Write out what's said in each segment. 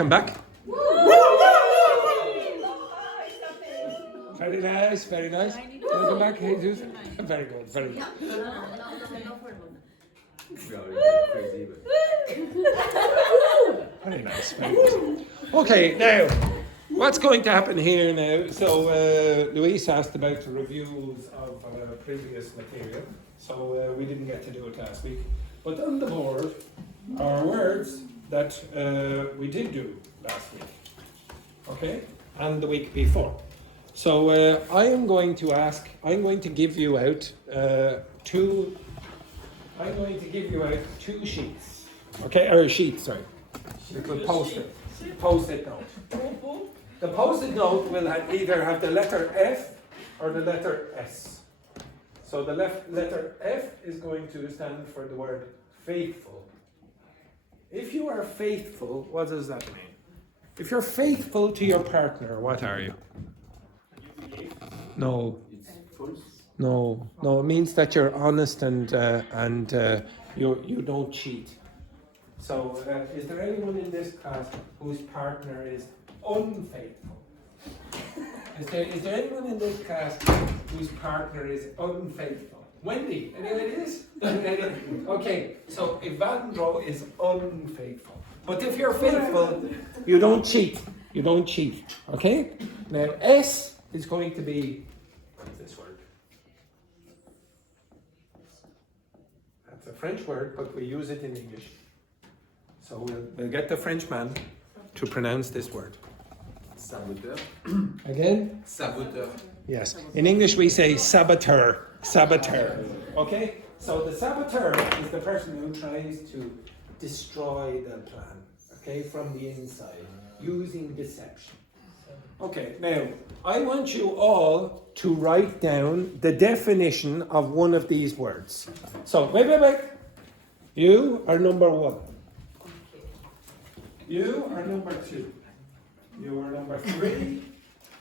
Come back. Very nice, very nice. Welcome back, Jesus. Very good, very good. Very nice, very good. Okay, now, what's going to happen here now? So, Luis asked about the reviews of previous material. So, we didn't get to do it last week. But on the board are words that we did do last week. Okay? And the week before. So I am going to give you out two sheets. Okay, or sheets, sorry. Little post-it note. The post-it note will either have the letter F or the letter S. So the letter F is going to stand for the word faithful. If you are faithful, what does that mean? If you're faithful to your partner, what are you? No. No. It means that you're honest and you don't cheat. So, is there anyone in this class whose partner is unfaithful? Is there anyone in this class whose partner is unfaithful? Wendy, any ideas? Okay, so Evandro is unfaithful. But if you're faithful, you don't cheat. You don't cheat. Okay? Now, S is going to be this word. That's a French word, but we use it in English. So we'll get the Frenchman to pronounce this word. Saboteur. Again? Saboteur. Yes. In English we say saboteur. Saboteur. Okay? So the saboteur is the person who tries to destroy the plan. Okay? From the inside. Using deception. Okay, now, I want you all to write down the definition of one of these words. So, wait. You are number 1. You are number 2. You are number 3.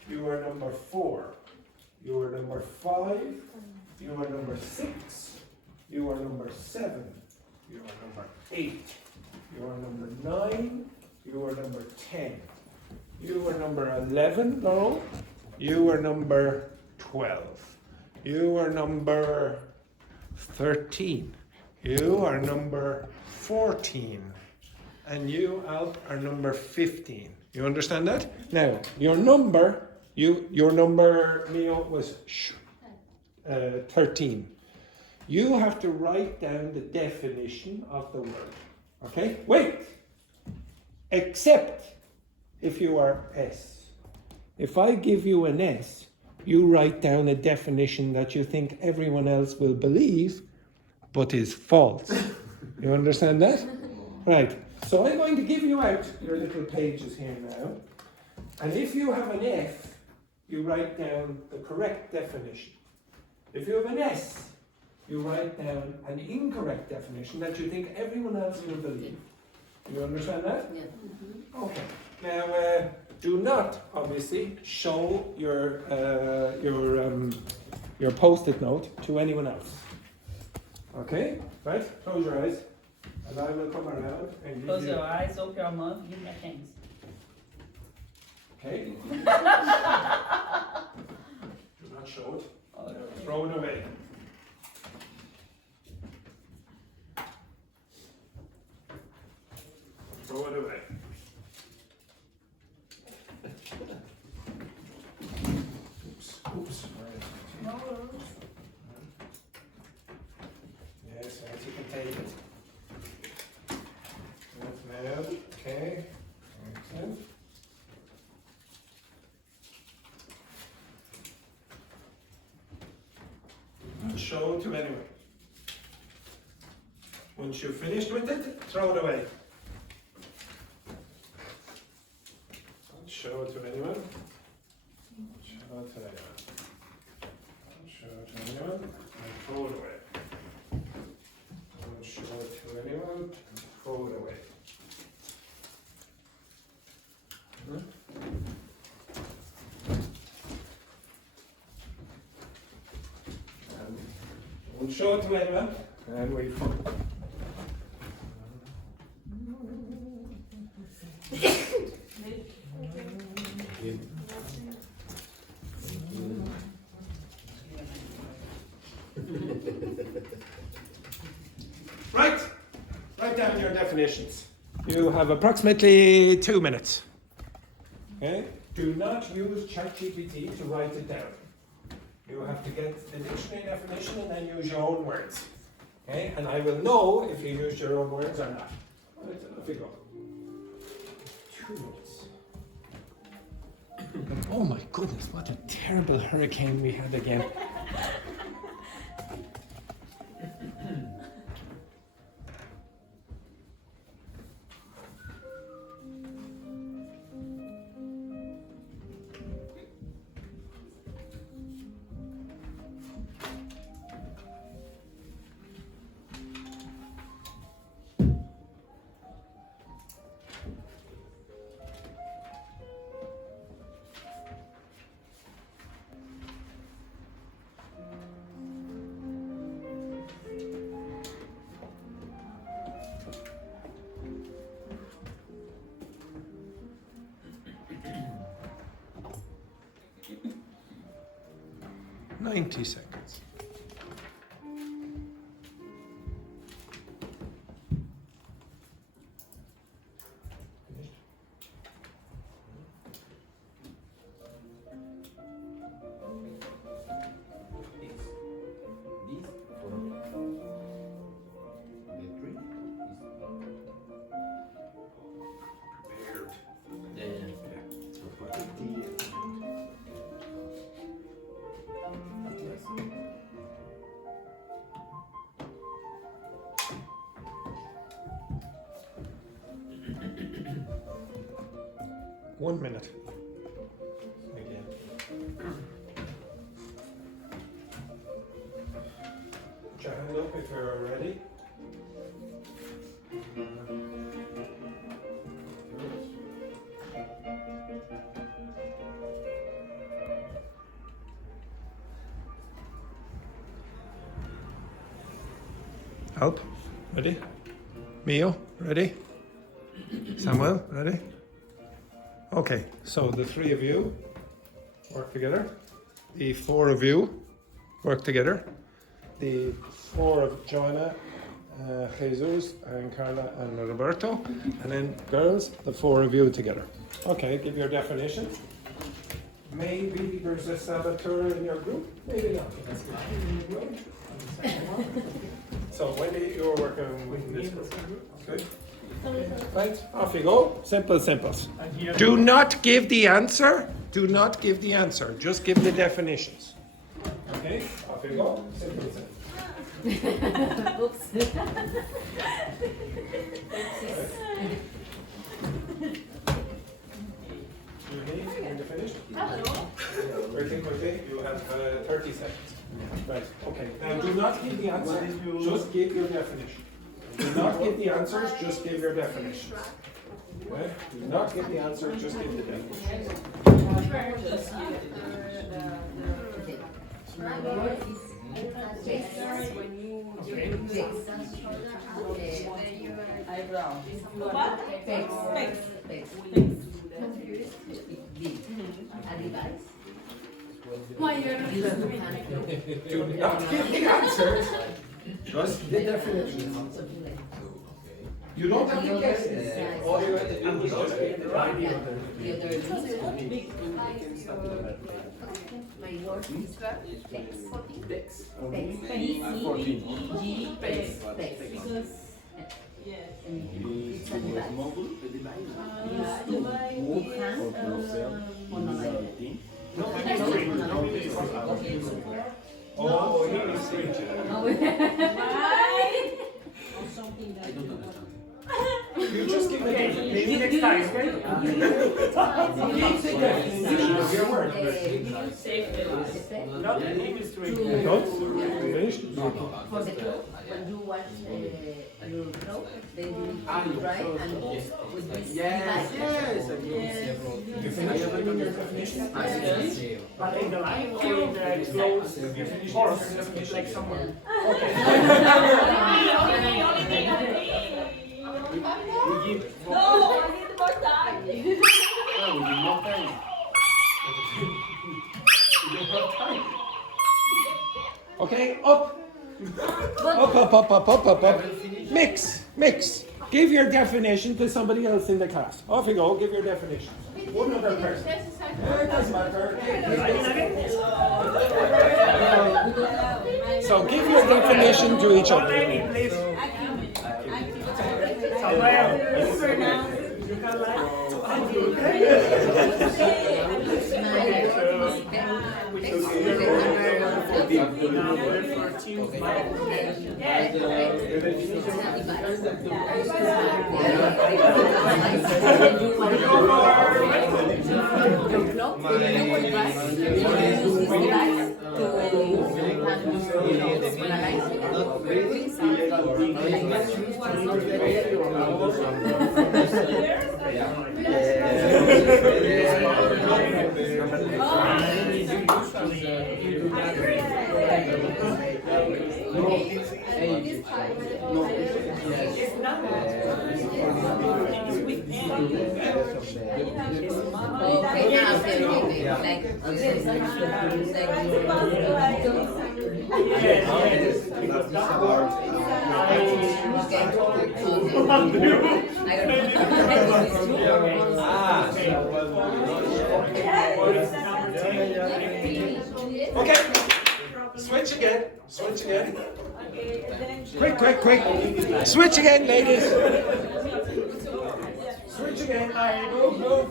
You are number 4. You are number 5. You are number 6. You are number 7. You are number 8. You are number 9. You are number 10. You are number 11, no. You are number 12. You are number 13. You are number 14. And you, Alp, are number 15. You understand that? Now, your number, Mio, was 13. You have to write down the definition of the word. Okay? Wait! Except if you are S. If I give you an S, you write down a definition that you think everyone else will believe, but is false. You understand that? Right. So I'm going to give you out your little pages here now. And if you have an F, you write down the correct definition. If you have an S, you write down an incorrect definition that you think everyone else will believe. You understand that? Yeah. Mm-hmm. Okay. Now, do not obviously show your post-it note to anyone else. Okay? Right? Close your eyes, and I will come around and Close your eyes, open your mouth, give me hands. Okay? Do not show it. Okay. Throw it away. Throw it away. Oops. Yes, as you can take it. Now, okay. Excellent. Don't show it to anyone. Once you're finished with it, throw it away. Don't show it to anyone. Don't show it to anyone. Don't show it to anyone and throw it away. Don't show it to anyone and throw it away. And don't show it to anyone and wait for it. definitions. You have approximately 2 minutes. Okay? Do not use ChatGPT to write it down. You have to get the dictionary definition and then use your own words. Okay? And I will know if you used your own words or not. Right, off you go. 2 minutes. Oh my goodness, what a terrible hurricane we had again. Ninety seconds. One minute. Again. Put your hand up if you're ready. Help? Ready? Mio, ready? Samuel, ready? Okay, so the 3 of you work together. The 4 of you work together. The 4 of Joanna, Jesus, and Carla, and Roberto. And then girls, the 4 of you together. Okay, give your definition. Maybe there's a saboteur in your group, maybe not. So Wendy, you're working with this group. Good. Right, off you go. Simple, simples. Do not give the answer. Do not give the answer. Just give the definitions. Okay, off you go. Simple, simple. Oops. When you finished? Very quickly, you have 30 seconds. Right, okay. Now do not give the answer. Just give your definition. Do not give the answers, just give your definitions. Right? Do not give the answer, just give the definitions. My word is text. Eyebrow. Text. Text. Text. Advice. Do not give the answers, just the definitions. You don't have to guess. All you have to do is just give the right answer. My word is text. It's a Oh, he is strange. You just give it. Maybe next time, okay? Your word. No, the name is strange. Finished? For the clothes, when you wash your clothes, then you dry and with this device. You finished? But in the line or in the clothes, horse, like someone. We give No, I need more time. we give more time. We give more time. Okay, up. Up. Mix. Give your definition to somebody else in the class. Off you go, give your definition. One other person. It doesn't matter. So give your definition to each other. Okay, switch again. Switch again. Quick. Switch again, ladies. Switch again. Go.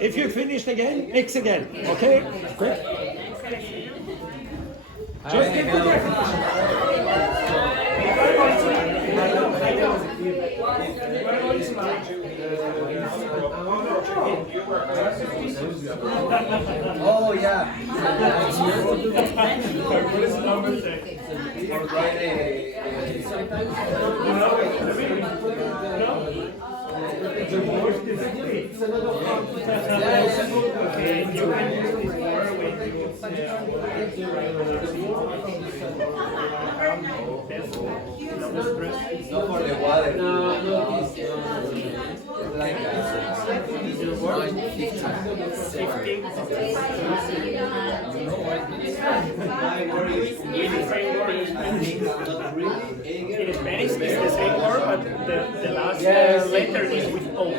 If you finished again, mix again. Okay? Quick. Just give the definition. Oh yeah. Not for the water. No. Like In Spanish, it's the same word, but the last letter is with O.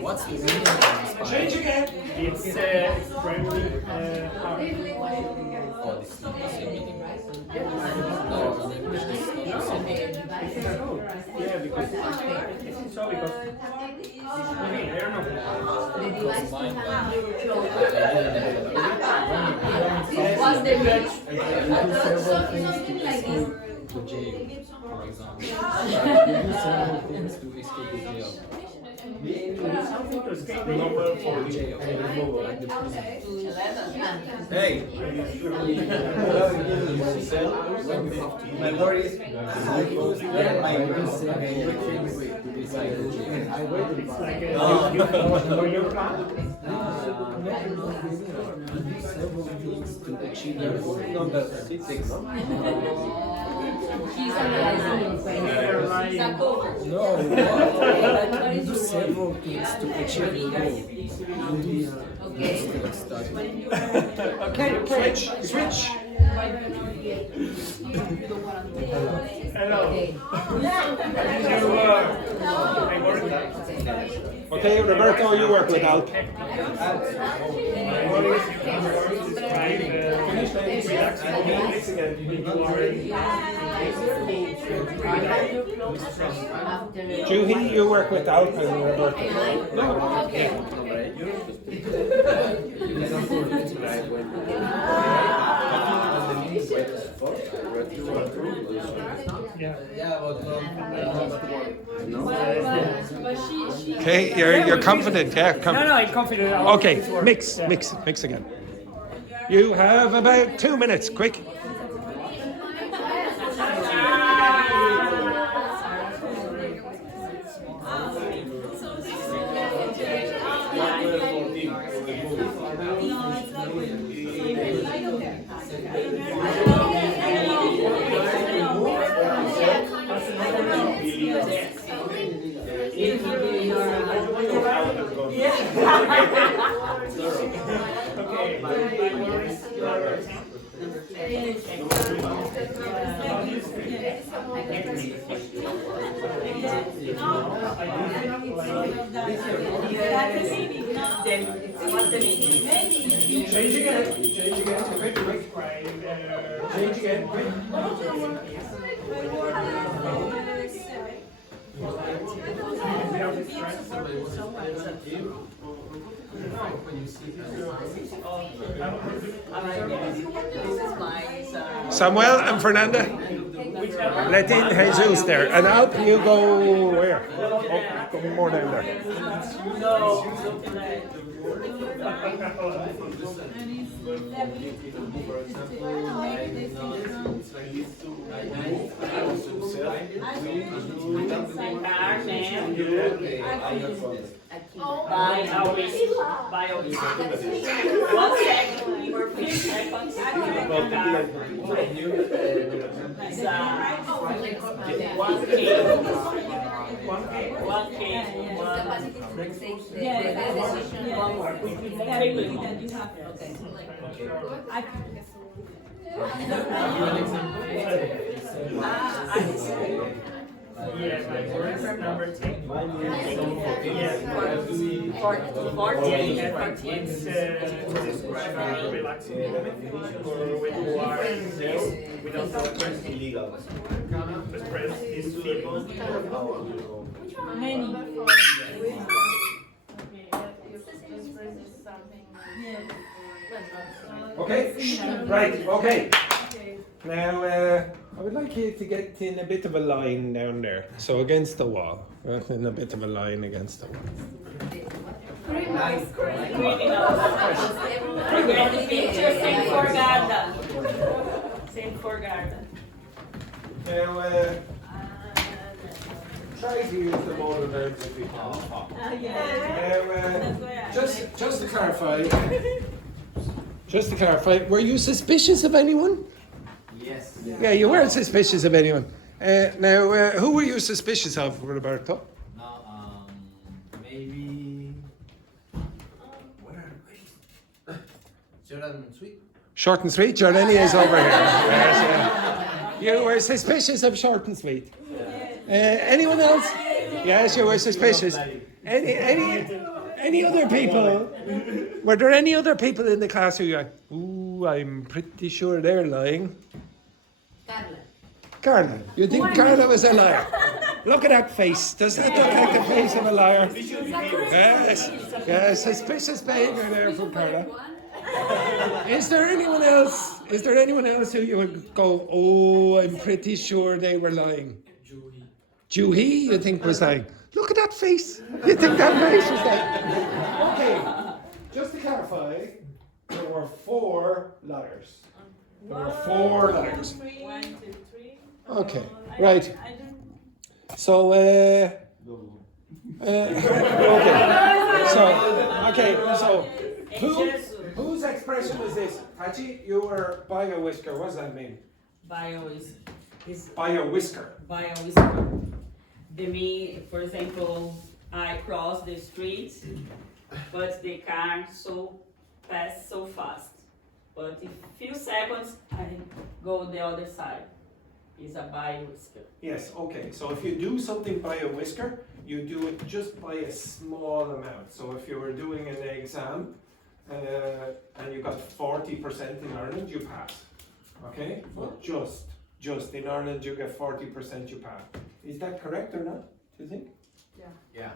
what's the meaning of this? Change again. It's extremely hard. Oh, this is not the same meaning. Yeah, because I don't know. What's the meaning? To jail, for example. Things to escape the jail. Something to escape the Jail, like the prison. Hey! My worry is my It's like your plan. to achieve your goal. Number 6. He's analyzing No, you do several things to achieve your goal. Okay, switch. Hello. Okay. I work. Okay, Roberto, you work with Alp. Juhi, you work with Alp and Roberto. Okay, you're confident, yeah? No, I'm confident. Okay, mix again. You have about 2 minutes, quick. Change again, quick. Change again, quick. Samuel and Fernanda, let in Jesus there. And Alp, you go where? Oh, go more down there. Yeah, my word is number 10. It's to describe a relaxing moment or when you are still without the press illegal. Press these people. Many. Okay, right, okay. Now, I would like you to get in a bit of a line down there. So against the wall. In a bit of a line against the wall. Saint Forgarda. Now, try to use the modal verbs if you can. Now, just to clarify, were you suspicious of anyone? Yes. Yeah, you weren't suspicious of anyone. Now, who were you suspicious of, Roberto? Now, maybe. Where are we? Jordan Sweet. Short and sweet. Jordani is over here. Yes, you were suspicious of short and sweet. Anyone else? Yes, you were suspicious. Any other people? Were there any other people in the class who you like, ooh, I'm pretty sure they're lying? Carla. You think Carla was a liar? Look at that face. Does that look like the face of a liar? Yes, suspicious behavior there from Carla. Is there anyone else? Is there anyone else who you would go, oh, I'm pretty sure they were lying? Juhi, you think was lying? Look at that face. You think that face was lying? Okay, just to clarify, there were 4 liars. There were 4 liars. 1, 2, 3. Okay, right. So, so, whose expression is this? Hachi, you were by a whisker. What does that mean? Bio is By a whisker. bio is the me, for example, I cross the street, but the car pass so fast. But in few seconds I go the other side. Is a bio whisker. Yes, okay. So if you do something by a whisker, you do it just by a small amount. So if you were doing an exam and you got 40% in Ireland, you pass. Okay? But just in Ireland you get 40%, you pass. Is that correct or not? Do you think? Yeah.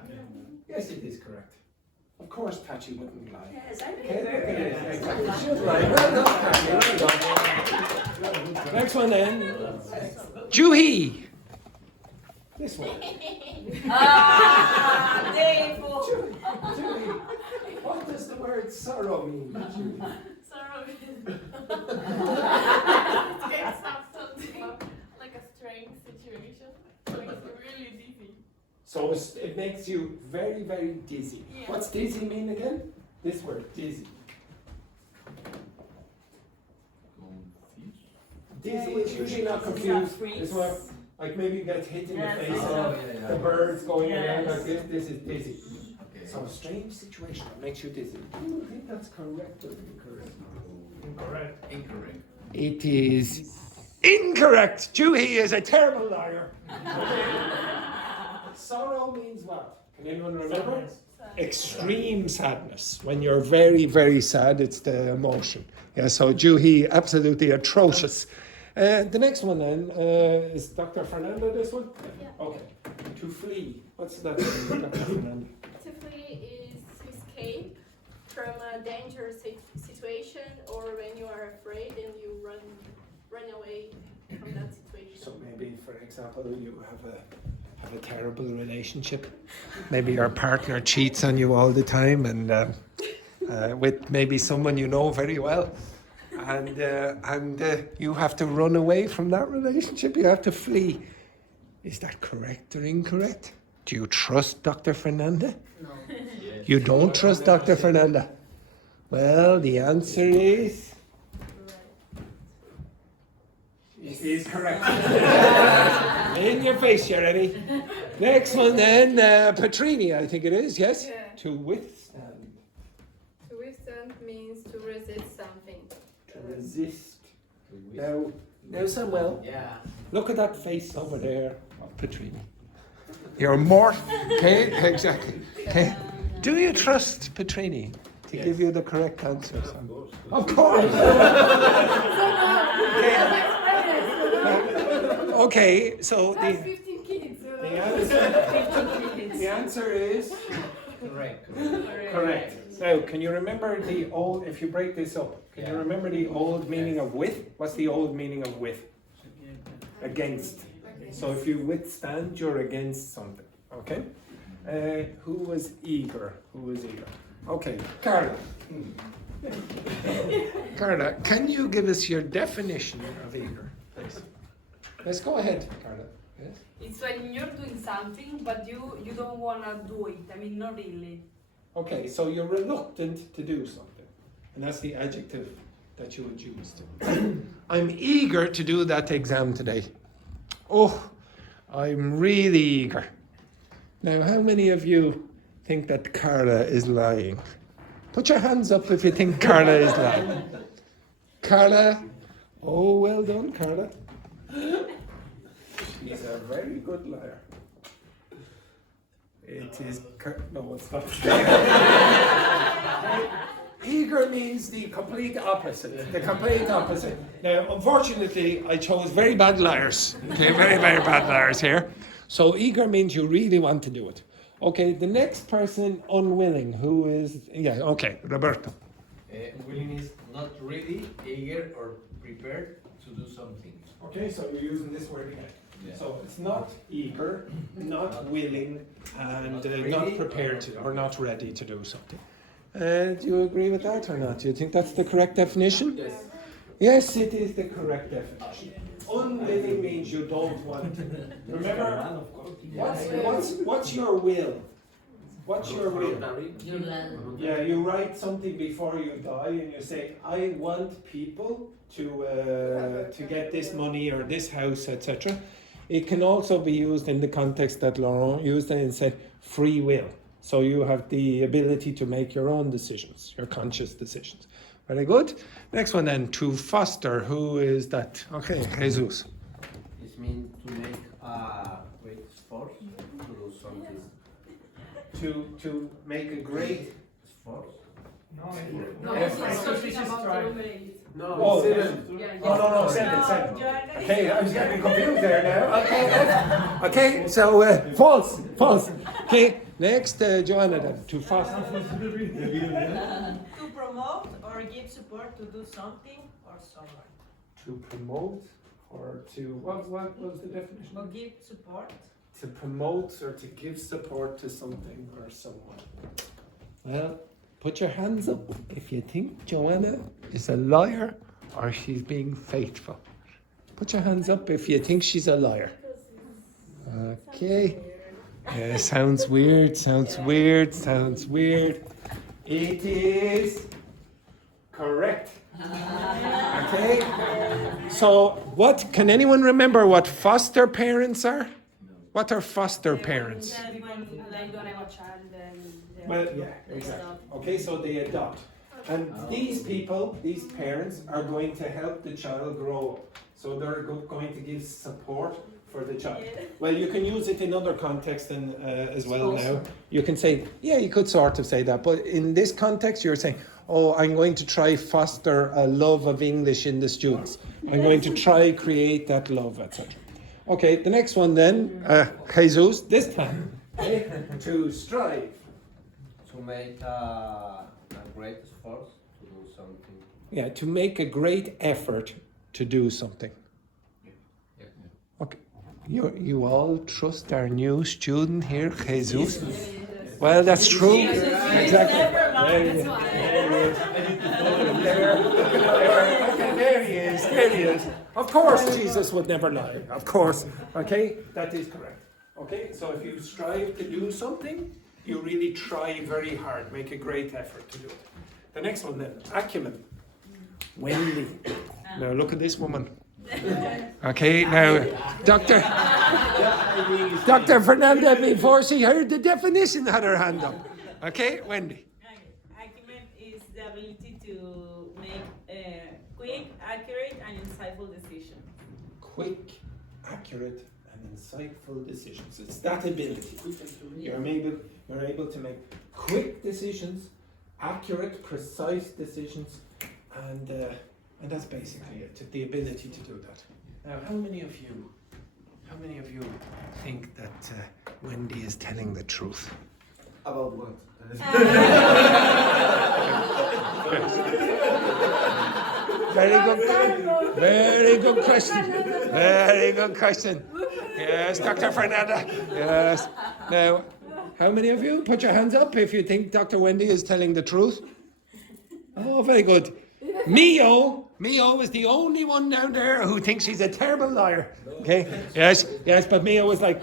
Yes, it is correct. Of course, Patchy wouldn't lie. Yes, I Okay, look at it. Exactly. She was lying. Well done, Patchy. Well done. Next one then. Juhi. This one. Ah, Dave. Juhi. What does the word sorrow mean, Juhi? Sorrow is it's something like a strange situation. So it's really dizzy. So it makes you very, very dizzy. Yeah. What's dizzy mean again? This word, dizzy. Dizzy is usually not confused. It's where, like maybe you get hit in the face or the birds going around like this. This is dizzy. Okay. So a strange situation that makes you dizzy. Do you think that's correct or incorrect? Incorrect. Incorrect. It is incorrect. Juhi is a terrible liar. Sorrow means what? Can anyone remember? Extreme sadness. When you're very, very sad, it's the emotion. Yeah, so Juhi, absolutely atrocious. The next one then is Dr. Fernando, this one? Yeah. Okay. To flee. What's that mean, Dr. Fernando? To flee is to escape from a dangerous situation, or when you are afraid and you run away from that situation. So maybe, for example, you have a terrible relationship. Maybe your partner cheats on you all the time, and with maybe someone you know very well, and you have to run away from that relationship. You have to flee. Is that correct or incorrect? Do you trust Dr. Fernanda? No. You don't trust Dr. Fernanda? Well, the answer is... It is correct. In your face, you ready? Next one then, Petrini, I think it is, yes? Yeah. To withstand. To withstand means to resist something. To resist. Now Samuel, Yeah. look at that face over there of Petrini. You're more, okay, exactly. Okay. Do you trust Petrini to give you the correct answer, Sam? Of course. Okay, so That's 15 kids. the answer is Correct. correct. Now, can you remember the old, if you break this up, can you remember the old meaning of with? What's the old meaning of with? Against. So if you withstand, you're against something, okay? Who was eager? Who was eager? Okay, Carla. Carla, can you give us your definition of eager, please? Let's go ahead, Carla. Yes? It's when you're doing something, but you don't want to do it. I mean, not really. Okay, so you're reluctant to do something, and that's the adjective that you would use. I'm eager to do that exam today. Oh, I'm really eager. Now, how many of you think that Carla is lying? Put your hands up if you think Carla is lying. Carla, oh, well done, Carla. She's a very good liar. It is, no, it's not. Eager means the complete opposite. The complete opposite. Now, unfortunately, I chose very bad liars. Okay, very, very bad liars here. So eager means you really want to do it. Okay, the next person, unwilling, who is, yeah, okay, Roberto. Willing is not ready, eager, or prepared to do something. Okay, so you're using this word again. Yeah. So it's not eager, not willing, and Not not ready prepared or to, or prepared. not ready to do something. Do you agree with that or not? Do you think that's the correct definition? Yes. Yes, it is the correct definition. Unwilling means you don't want to. Remember, what's your will? What's your will? You land. Yeah, you write something before you die, and you say, "I want people to get this money or this house, etc." It can also be used in the context that Laurent used and said, free will. So you have the ability to make your own decisions, your conscious decisions. Very good. Next one then, to foster. Who is that? Okay, Jesus. It means to make a great effort to do something. to make a great. No, No, Yes. it's talking about the number 8. Oh, seven. No, seven. Okay, I was getting confused there now. Okay, so false. Okay, next, Joanna then, too fast. To promote or give support to do something or someone. To promote or to, what was the definition? Or give support. To promote or to give support to something or someone. Well, put your hands up if you think Joanna is a liar or she's being faithful. Put your hands up if you think she's a liar. Okay. Sounds weird. It is correct. Okay. So, can anyone remember what foster parents are? What are foster parents? Well, yeah, exactly. Okay, so they adopt. And these parents are going to help the child grow up. So they're going to give support for the child. Well, you can use it in other contexts as well now. You can say, yeah, you could sort of say that. But in this context, you're saying, oh, I'm going to try foster a love of English in the students. I'm going to try create that love, etc. Okay, the next one then, Jesus, this time, okay, to strive. To make a great effort to do something. Yeah, to make a great effort to do something. Okay, you all trust our new student here, Jesus? Well, that's true. Exactly. There he is. Of course, Jesus would never lie. Of course. Okay, that is correct. Okay, so if you strive to do something, you really try very hard, make a great effort to do it. The next one then, acumen. Wendy. Now look at this woman. Okay, now, Dr. Fernanda, before she heard the definition, had her hand up. Okay, Wendy. Acumen is the ability to make quick, accurate, and insightful decisions. Quick, accurate, and insightful decisions. It's that ability. You're able to make quick decisions, accurate, precise decisions, and that's basically it. The ability to do that. Now, how many of you think that Wendy is telling the truth? About what? Very good question. Yes, Dr. Fernanda. Yes. Now, how many of you put your hands up if you think Dr. Wendy is telling the truth? Oh, very good. Mio is the only one down there who thinks she's a terrible liar. Okay? Yes, but Mio was like...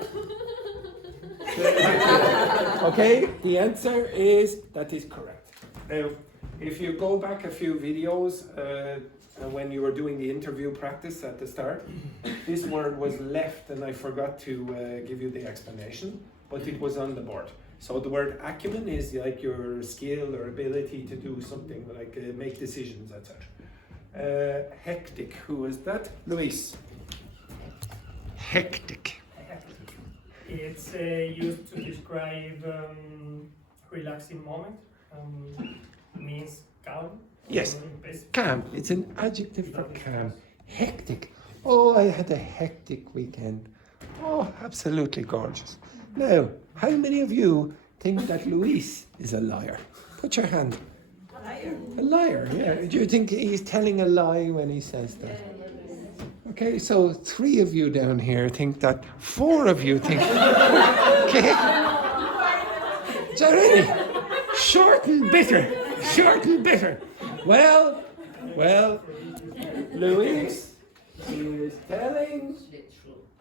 Okay, the answer is that is correct. Now, if you go back a few videos when you were doing the interview practice at the start, this word was left and I forgot to give you the explanation, but it was on the board. So the word acumen is like your skill or ability to do something, like make decisions, etc. Hectic, who is that? Luis. Hectic. It's used to describe relaxing moment. Means calm. Yes, calm. It's an adjective for calm. Hectic. Oh, I had a hectic weekend. Oh, absolutely gorgeous. Now, how many of you think that Luis is a liar? Put your hand. A liar, yeah. Do you think he's telling a lie when he says that? Okay, so 3 of you down here think that, 4 of you think. Okay. Jeremy, short and bitter. Well, Luis is telling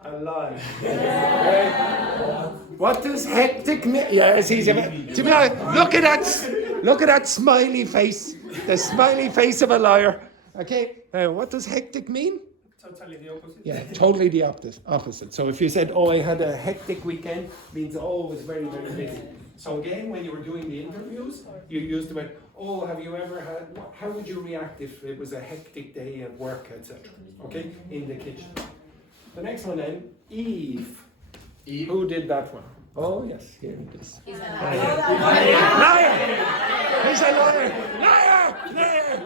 a lie. Right? What does hectic mean? Yes, he's to be honest, look at that smiley face. The smiley face of a liar. Okay, what does hectic mean? Totally the opposite. Yeah, totally the opposite. So if you said, oh, I had a hectic weekend, means, oh, it was very, very busy. So again, when you were doing the interviews, you used the word, oh, have you ever had, how would you react if it was a hectic day at work, etc. Okay, in the kitchen. The next one then, Eve. Who did that one? Oh yes, here it is. He's a Liar! He's a liar! Liar! Liar!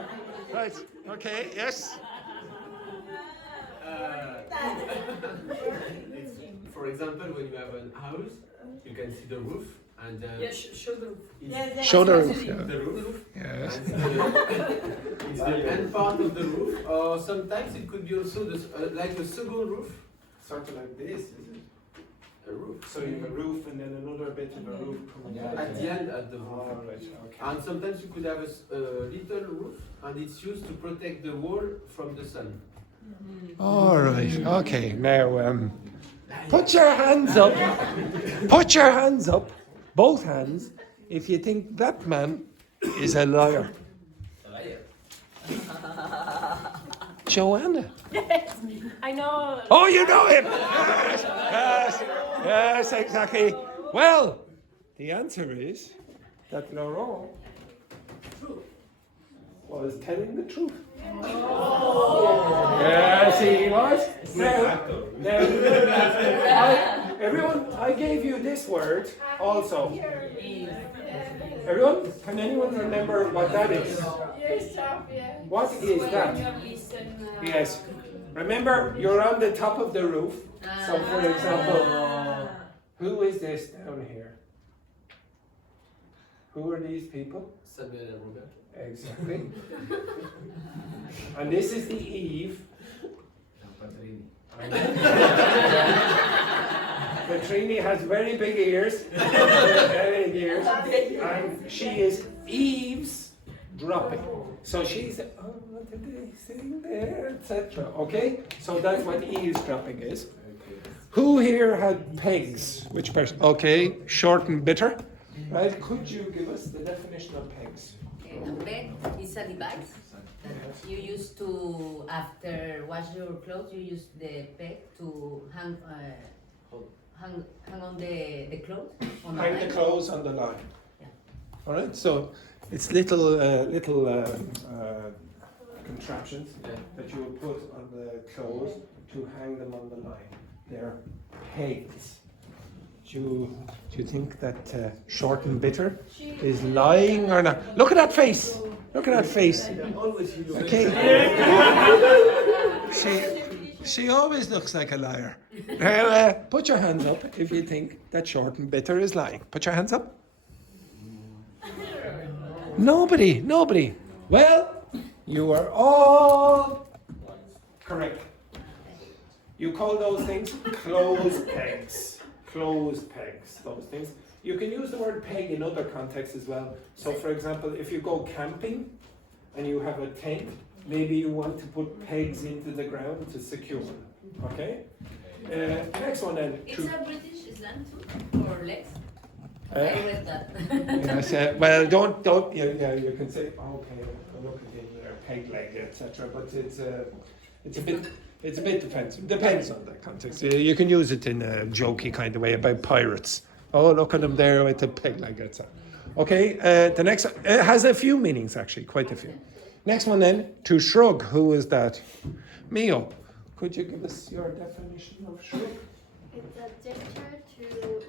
Right. Okay. Yes. It's, for example, when you have a house, you can see the roof and Show the roof. Show the roof. the roof. Yes. And it's the end part of the roof, or sometimes it could be also like a second roof. Sort of like this, is it? A roof. So you have a roof and then another bit of a roof coming out. At the end, at the roof. All right. Okay. And sometimes you could have a little roof, and it's used to protect the wall from the sun. All right. Okay. Now, put your hands up. Put your hands up. Both hands. If you think that man is a liar. Joanna. I know. Oh, you know him. Yes. Yes. Yes. Exactly. Well, the answer is that Laurent was telling the truth. Yes, he was. Everyone, I gave you this word also. Everyone, can anyone remember what that is? What is that? Yes. Remember, you're on the top of the roof. So, for example, who is this down here? Who are these people? Samuel and Robert. Exactly. And this is the Eve. Petrini has very big ears. Very big ears. And she is Eve's dropping. So she's, oh, what did they sing there, etc. Okay? So that's what eavesdropping is. Who here had pegs? Which person? Okay, short and bitter. Right? Could you give us the definition of pegs? A peg is a device that you use to, after wash your clothes, you use the peg to hang on the clothes. Hang the clothes on the line. Yeah. All right. So it's little contraptions that you will put on the clothes to hang them on the line. They're pegs. Do you think that short and bitter is lying or not? Look at that face. Look at that face. Okay. She always looks like a liar. Now, put your hands up if you think that short and bitter is lying. Put your hands up. Nobody. Well, you are all correct. You call those things clothes pegs. Clothes pegs, those things. You can use the word peg in other contexts as well. So, for example, if you go camping and you have a tent, maybe you want to put pegs into the ground to secure them. Okay? Next one then. It's a British slang too, for legs. I read that. Yes, well, don't. Yeah, you can say, okay, look at it, peg leg, etc. But it's a bit defensive. Depends on the context. You can use it in a jokey kind of way about pirates. Oh, look at them there with the peg leg, etc. Okay, the next it has a few meanings actually, quite a few. Next one then, to shrug. Who is that? Mio, could you give us your definition of shrug? It's a gesture to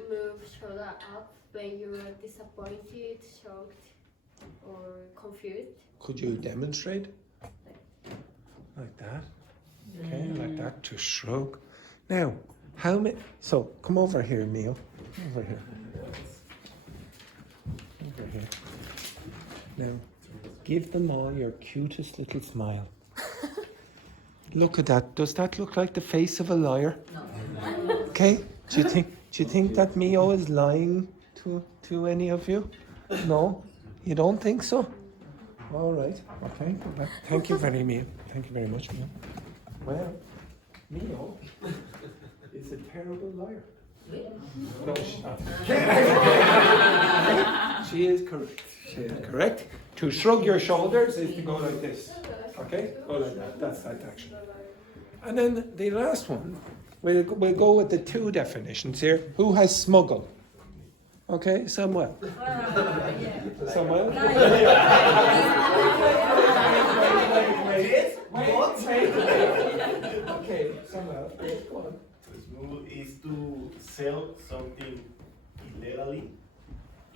move shoulder up when you're disappointed, shocked, or confused. Could you demonstrate? Like that? Okay, like that, to shrug. Now, how many... So, come over here, Mio. Over here. Over here. Now, give them all your cutest little smile. Look at that. Does that look like the face of a liar? No. Okay. Do you think that Mio is lying to any of you? No? You don't think so? All right. Okay. Thank you very much. Thank you very much, Mio. Well, Mio is a terrible liar. No, she is correct. She is correct. To shrug your shoulders is to go like this. Okay? Go like that. That's that action. And then the last one, we'll go with the two definitions here. Who has smuggled? Okay, Samuel. Samuel? Okay, Samuel, go on. Smuggle is to sell something illegally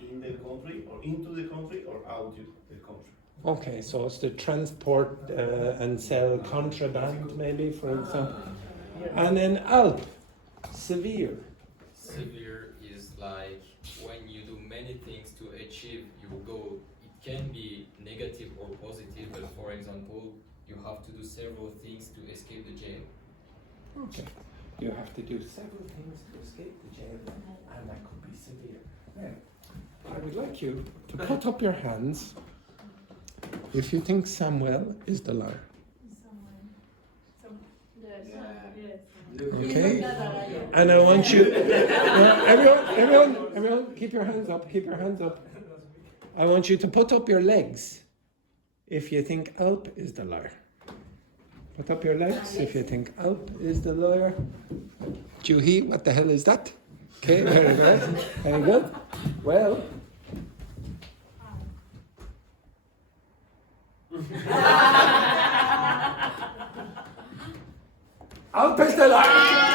in the country or into the country or out of the country. Okay, so it's to transport and sell contraband, maybe, for example. And then Alp, severe. Severe is like when you do many things to achieve your goal. It can be negative or positive, but for example, you have to do several things to escape the jail. Okay. You have to do several things to escape the jail, and that could be severe. Now, I would like you to put up your hands if you think Samuel is the liar. Okay? And I want you, everyone, keep your hands up, keep your hands up. I want you to put up your legs if you think Alp is the liar. Put up your legs if you think Alp is the liar. Juhi, what the hell is that? Okay, very good. Very good. Well. Alp is the liar.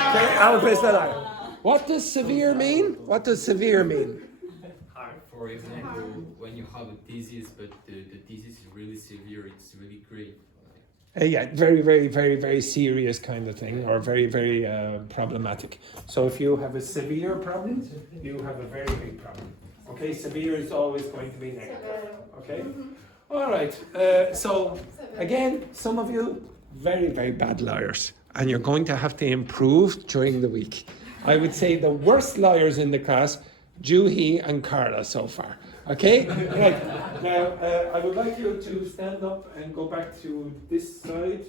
Okay, Alp is the liar. What does severe mean? What does severe mean? For example, when you have a disease, but the disease is really severe, it's really great. Yeah, very, very, very, very serious kind of thing, or very, very problematic. So if you have a severe problem, you have a very big problem. Okay, severe is always going to be negative. Okay? All right. So again, some of you, very, very bad liars, and you're going to have to improve during the week. I would say the worst liars in the class, Juhi and Carla so far. Okay? Right. Now, I would like you to stand up and go back to this side,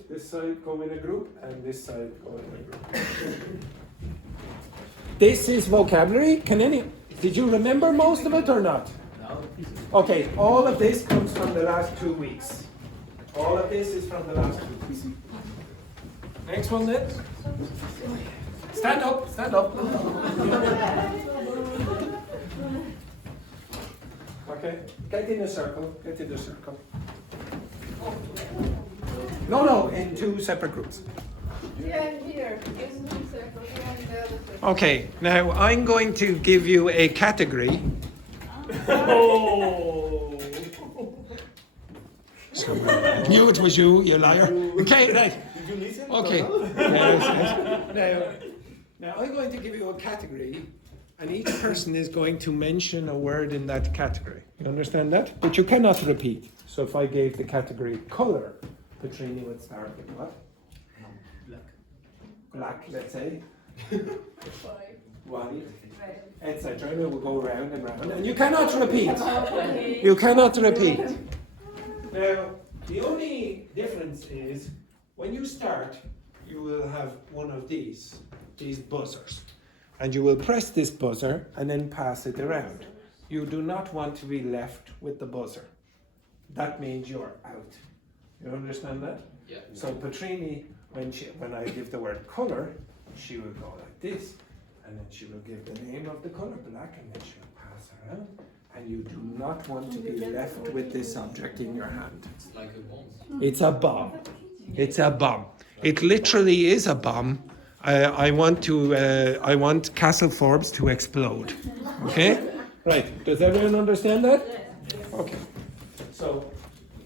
go in a group, and this side, go in a group. This is vocabulary. Did you remember most of it or not? No. Okay, all of this comes from the last 2 weeks. All of this is from the last 2 weeks. Next one then. Stand up, stand up. Okay, get in a circle, get in a circle. No, in 2 separate groups. Yeah, here. It's one circle. Here and the other circle. Okay, now I'm going to give you a category. Oh. So, I knew it was you, you liar. Okay, right. Did you listen? Okay. Yes. Now I'm going to give you a category, and each person is going to mention a word in that category. You understand that? But you cannot repeat. So if I gave the category color, Petrini would start with what? Black, let's say. White. Etc. And it will go round and round. And you cannot repeat. You cannot repeat. Now, the only difference is when you start, you will have one of these buzzers. And you will press this buzzer and then pass it around. You do not want to be left with the buzzer. That means you're out. You understand that? Yeah. So Petrini, when I give the word color, she will go like this, and then she will give the name of the color, black, and then she will pass around. And you do not want to be left with this object in your hand. It's like a bomb. It's a bomb. It's a bomb. It literally is a bomb. I want Castle Forbes to explode. Okay? Right. Does everyone understand that? Okay. So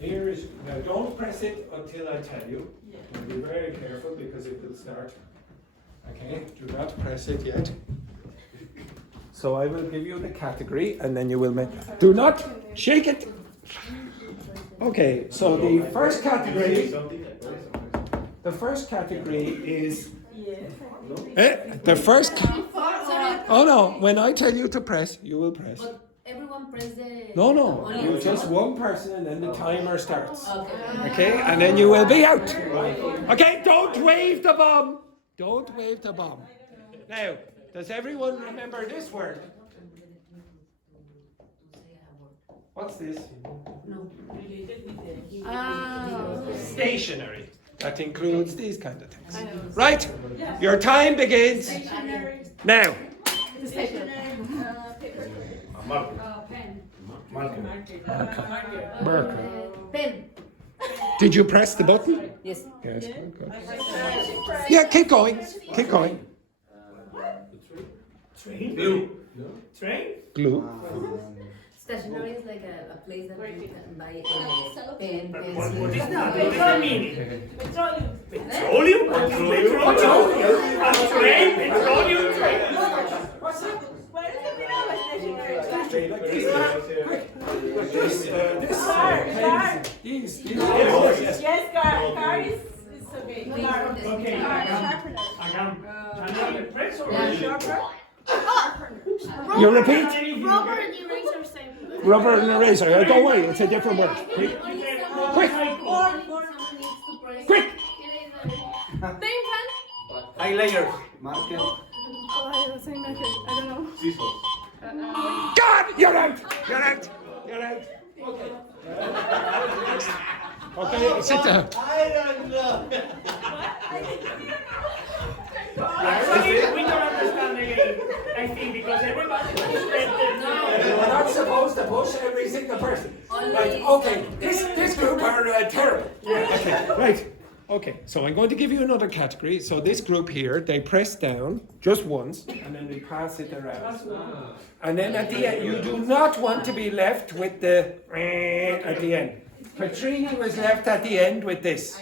here is, now don't press it until I tell you. Be very careful because it will start. Okay? Do not press it yet. So I will give you the category and then you will make. Do not shake it. Okay, so the first category. The first category is. The first. Oh no! When I tell you to press, you will press. But everyone press the. No. You just one person, and then the timer starts. Okay, and then you will be out. Okay, don't wave the bomb. Don't wave the bomb. Now, does everyone remember this word? What's this? No. Stationary. That includes these kind of things. Right? Your time begins now. Marker. Pen. Did you press the button? Yes. Yes. Good. Yeah, keep going. Keep going. Glue. Train? Glue. Stationery is like a place that you can buy pen, What pencil. is that? What does that mean? Petroleum. Petroleum? Petroleum? A train? Petroleum train? What's that? Where is the middle of stationary? These. Yes, car is okay. Okay, I can. Press or Sharper. You repeat? Rubber and eraser same. Rubber and eraser. Don't worry, it's a different word. Quick. Quick. Quick. Name pen. Highlighter. Marker. Oh, I was saying that. I don't know. Scissors. God, you're out. You're out. You're out. Okay, sit down. I don't know. Actually, we don't understand the game, I think, because everybody We're not supposed to push every single person. Right, okay, this group are terrible. Okay, right. Okay, so I'm going to give you another category. So this group here, they press down just once, and then they pass it around. And then at the end, you do not want to be left with the at the end. Petrini was left at the end with this.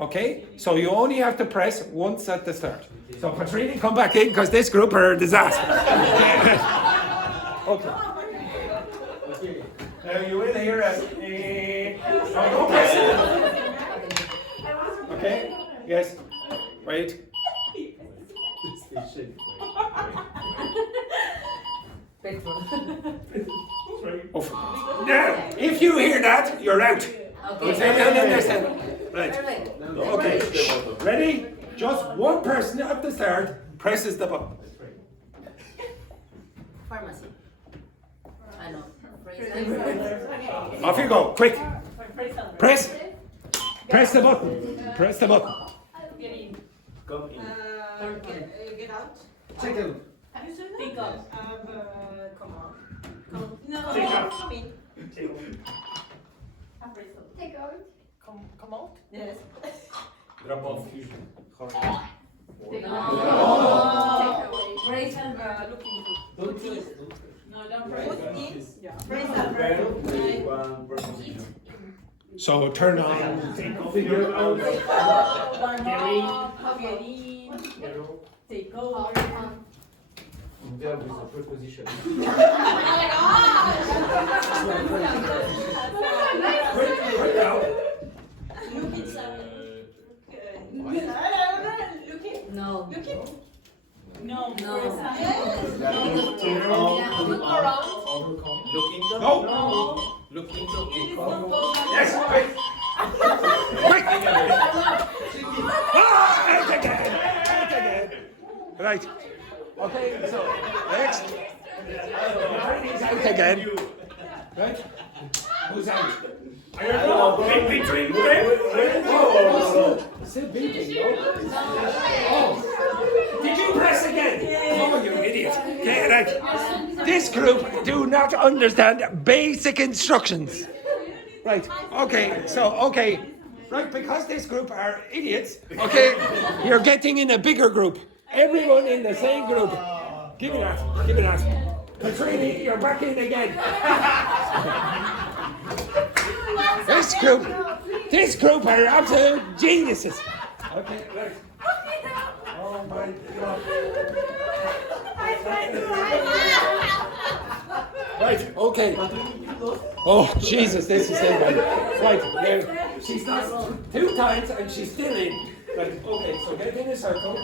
Okay, so you only have to press once at the start. So Petrini, come back in because this group are a disaster. Okay. Now you will hear us. Don't press it. Okay. Yes. Wait. Oh. Now, if you hear that, you're out. Does everyone understand? Right. Okay. Ready? Just one person at the start presses the button. Pharmacy. I know. Off you go. Quick. Press. Press the button. Press the button. Get in. Come in. Get out. Check out. Take out. Come on. Come. No. Take out. Come in. Take off. Take out. Come out. Yes. Drop off. No. Take away. Raise and Looking. Don't press. No, don't press. Put in. Yeah. Press Well, that. one preposition. So turn on. Figure out. Get in. Take over. Verb with a preposition. Quick now. Look inside. Looking. No. Looking. No. No. Look around. Look into. No. Look into. Yes. Quick. Quick. Out again. Out again. Right. Okay. So next. He's out again. Right. Who's out? I don't know. Between them? Oh, Sid beeping, no? Oh, did you press again? Oh, you idiot. Get out. This group do not understand basic instructions. Right, okay, right, because this group are idiots, okay, you're getting in a bigger group. Everyone in the same group. Give me that. Petrini, you're back in again. This group are absolute geniuses. Okay, right. Oh my God. Right, okay. Oh Jesus, this is it. Right, now she's not 2 times and she's still in. Right, okay, so get in a circle.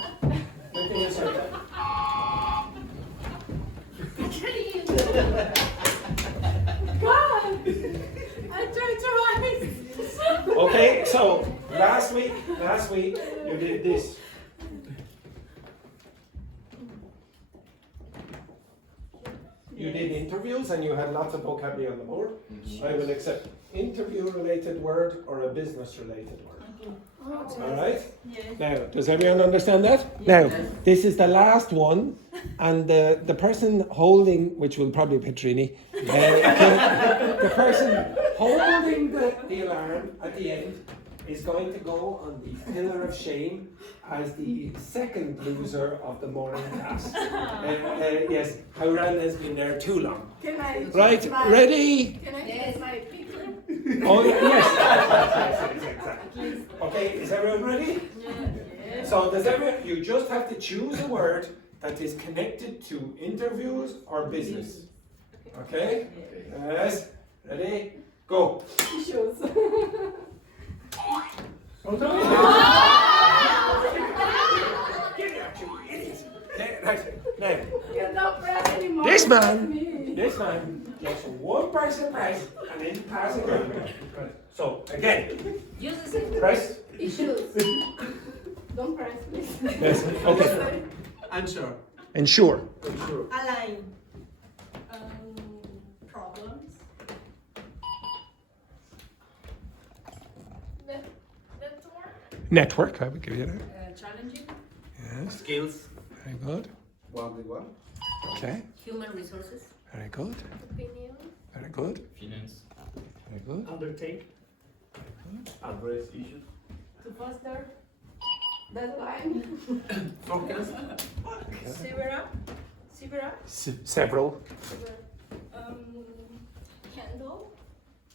Get in a circle. God! I tried to rise. Okay, so last week you did this. You did interviews and you had lots of vocabulary on the board. I will accept interview-related word or a business-related word. All right? Yes. Now, does everyone understand that? Now, this is the last one, and the person holding, which will probably be Petrini, the person holding the alarm at the end is going to go on the pillar of shame as the second loser of the morning class. Yes, Howran has been there too long. Can I Right, ready? Can I get my picture? Oh, yes, exactly. Okay, is everyone ready? Yeah. So does everyone, you just have to choose a word that is connected to interviews or business. Okay? Yes, ready? Go. Issues. Hold on. Get out, you idiots. Now, You're not press anymore. this man makes one person press and then pass it on. So, again, Use the same press. Issues. Don't press, please. Yes, okay. Unsure. Ensure. Align. Problems. Network, I would give you that. Challenging. Yes, Skills. very good. One. Okay, human resources. very good. Opinion. Very good. Finance. Very good. Undertake. Address issues. To foster. Deadline. Focus. Severa. Several. Handle.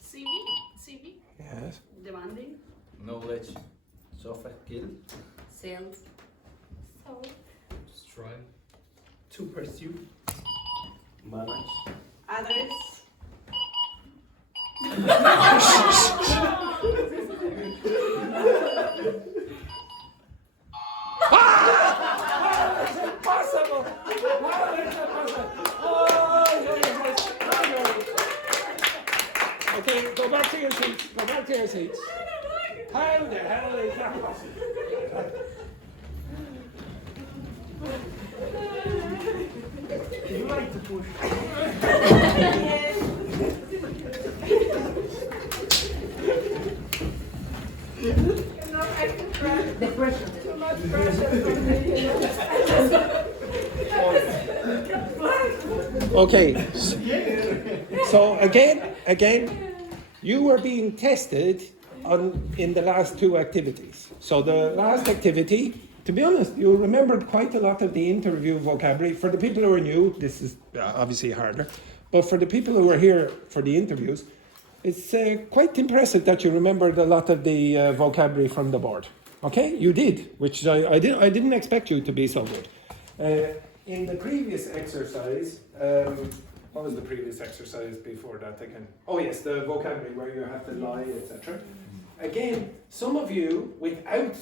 CV. Yes. Demanding. Knowledge. Soft skill. Sales. So. Strive. To pursue. Manage. Address. It's impossible! How is it possible? Oh, yes. Okay, go back to your seats. Go back to your seats. How the hell is that possible? You like to push. The pressure. Too much pressure from me, you know. Okay, so again, you were being tested in the last two activities. So the last activity, to be honest, you remembered quite a lot of the interview vocabulary. For the people who are new, this is obviously harder, but for the people who are here for the interviews, it's quite impressive that you remembered a lot of the vocabulary from the board. Okay, you did, which I didn't expect you to be so good. In the previous exercise, what was the previous exercise before that again? Oh yes, the vocabulary where you have to lie, etc. Again, some of you, without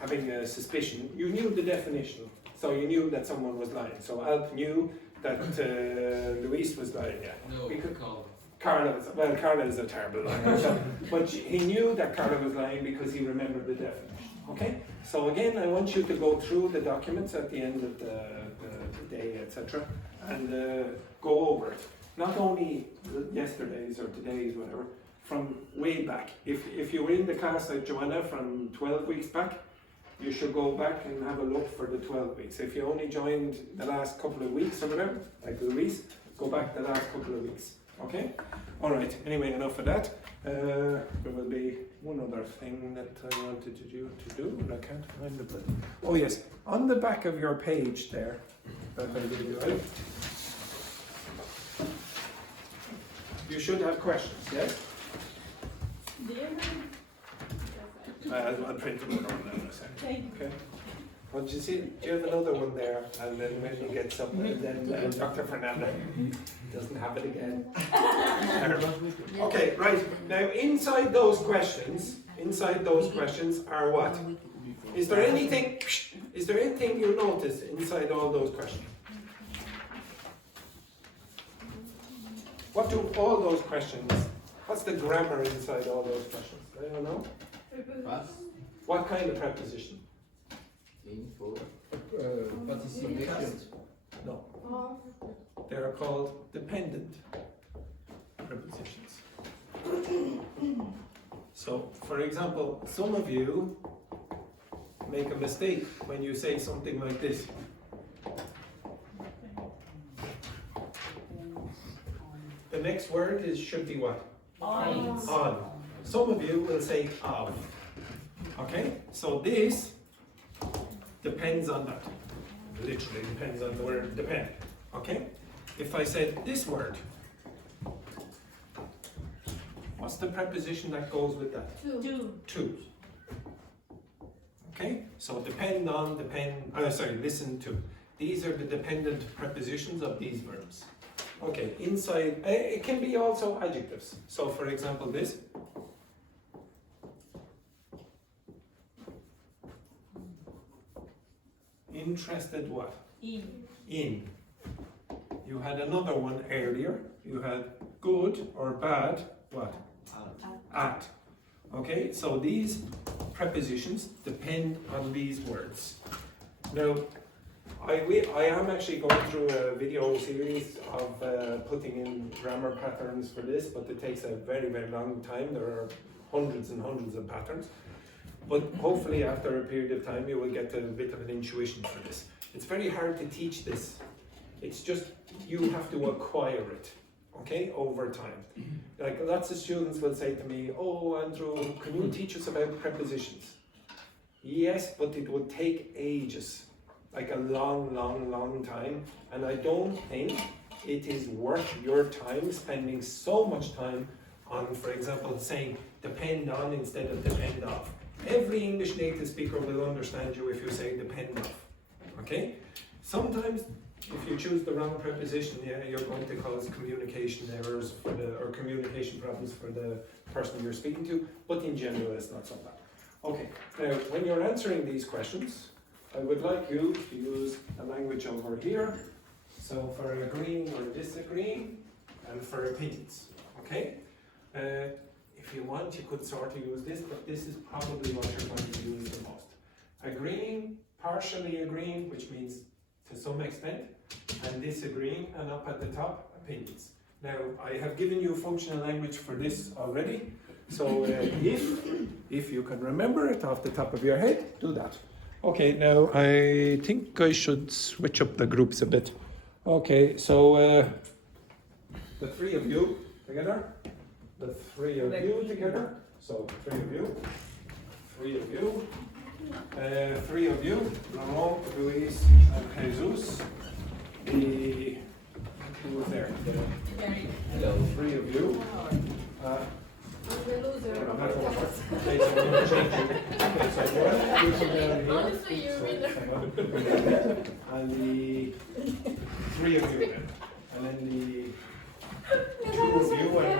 having a suspicion, you knew the definition. So you knew that someone was lying. So Alp knew that Luis was lying, yeah. No, Carla is a terrible liar. So, but he knew that Carla was lying because he remembered the definition. Okay? So again, I want you to go through the documents at the end of the day, etc. and go over it. Not only yesterday's or today's, whatever, from way back. If you were in the class like Joanna from 12 weeks back, you should go back and have a look for the 12 weeks. If you only joined the last couple of weeks or whatever, like Luis, go back the last couple of weeks. Okay? Alright, anyway, enough of that. There will be one other thing that I wanted to do, and I can't find the button. Oh yes, on the back of your page there, that I gave you, right? You should have questions, yes? I'll print them on that in a second. Okay. Well, do you see? Do you have another one there? And then when you get some, and then Dr. Fernanda doesn't have it again. Okay, right. Now, inside those questions are what? Is there anything you notice inside all those questions? What do all those questions? What's the grammar inside all those questions? I don't know. What kind of preposition? Participation. No. They are called dependent prepositions. So, for example, some of you make a mistake when you say something like this. The next word should be what? On. On. some of you will say of. Okay, so this depends on that. Literally depends on the word depend. Okay, if I said this word, what's the preposition that goes with that? To. Okay, so depend on, listen to. These are the dependent prepositions of these verbs. Okay, inside, it can be also adjectives. So for example, this. Interested what? In. You had another one earlier. You had good or bad, what? At. Okay, so these prepositions depend on these words. Now, I am actually going through a video series of putting in grammar patterns for this, but it takes a very, very long time. There are hundreds and hundreds of patterns. But hopefully after a period of time you will get a bit of an intuition for this. It's very hard to teach this. It's just, you have to acquire it, okay, over time. Like lots of students will say to me, oh Andrew, can you teach us about prepositions? Yes, but it would take ages, like a long, long, long time. And I don't think it is worth your time spending so much time on, for example, saying depend on instead of depend of. Every English native speaker will understand you if you say depend of, okay? Sometimes if you choose the wrong preposition, yeah, you're going to cause communication errors or communication problems for the person you're speaking to, but in general it's not so bad. Okay, now when you're answering these questions, I would like you to use a language over here. So for agreeing or disagreeing, and for opinions, okay? If you want, you could sort of use this, but this is probably what you're going to use the most. Agreeing, partially agreeing, which means to some extent, and disagreeing, and up at the top, opinions. Now, I have given you functional language for this already, so if you can remember it off the top of your head, do that. Okay, now I think I should switch up the groups a bit. Okay, so the three of you together. The three of you together. So three of you, three of you, three of you, Ramon, Luis, and Jesus. Who was there? Hello. Three of you. Okay, so we're going to change you. Okay, so one, you come down here. Honestly, you're And the three of you then. And then the two of you and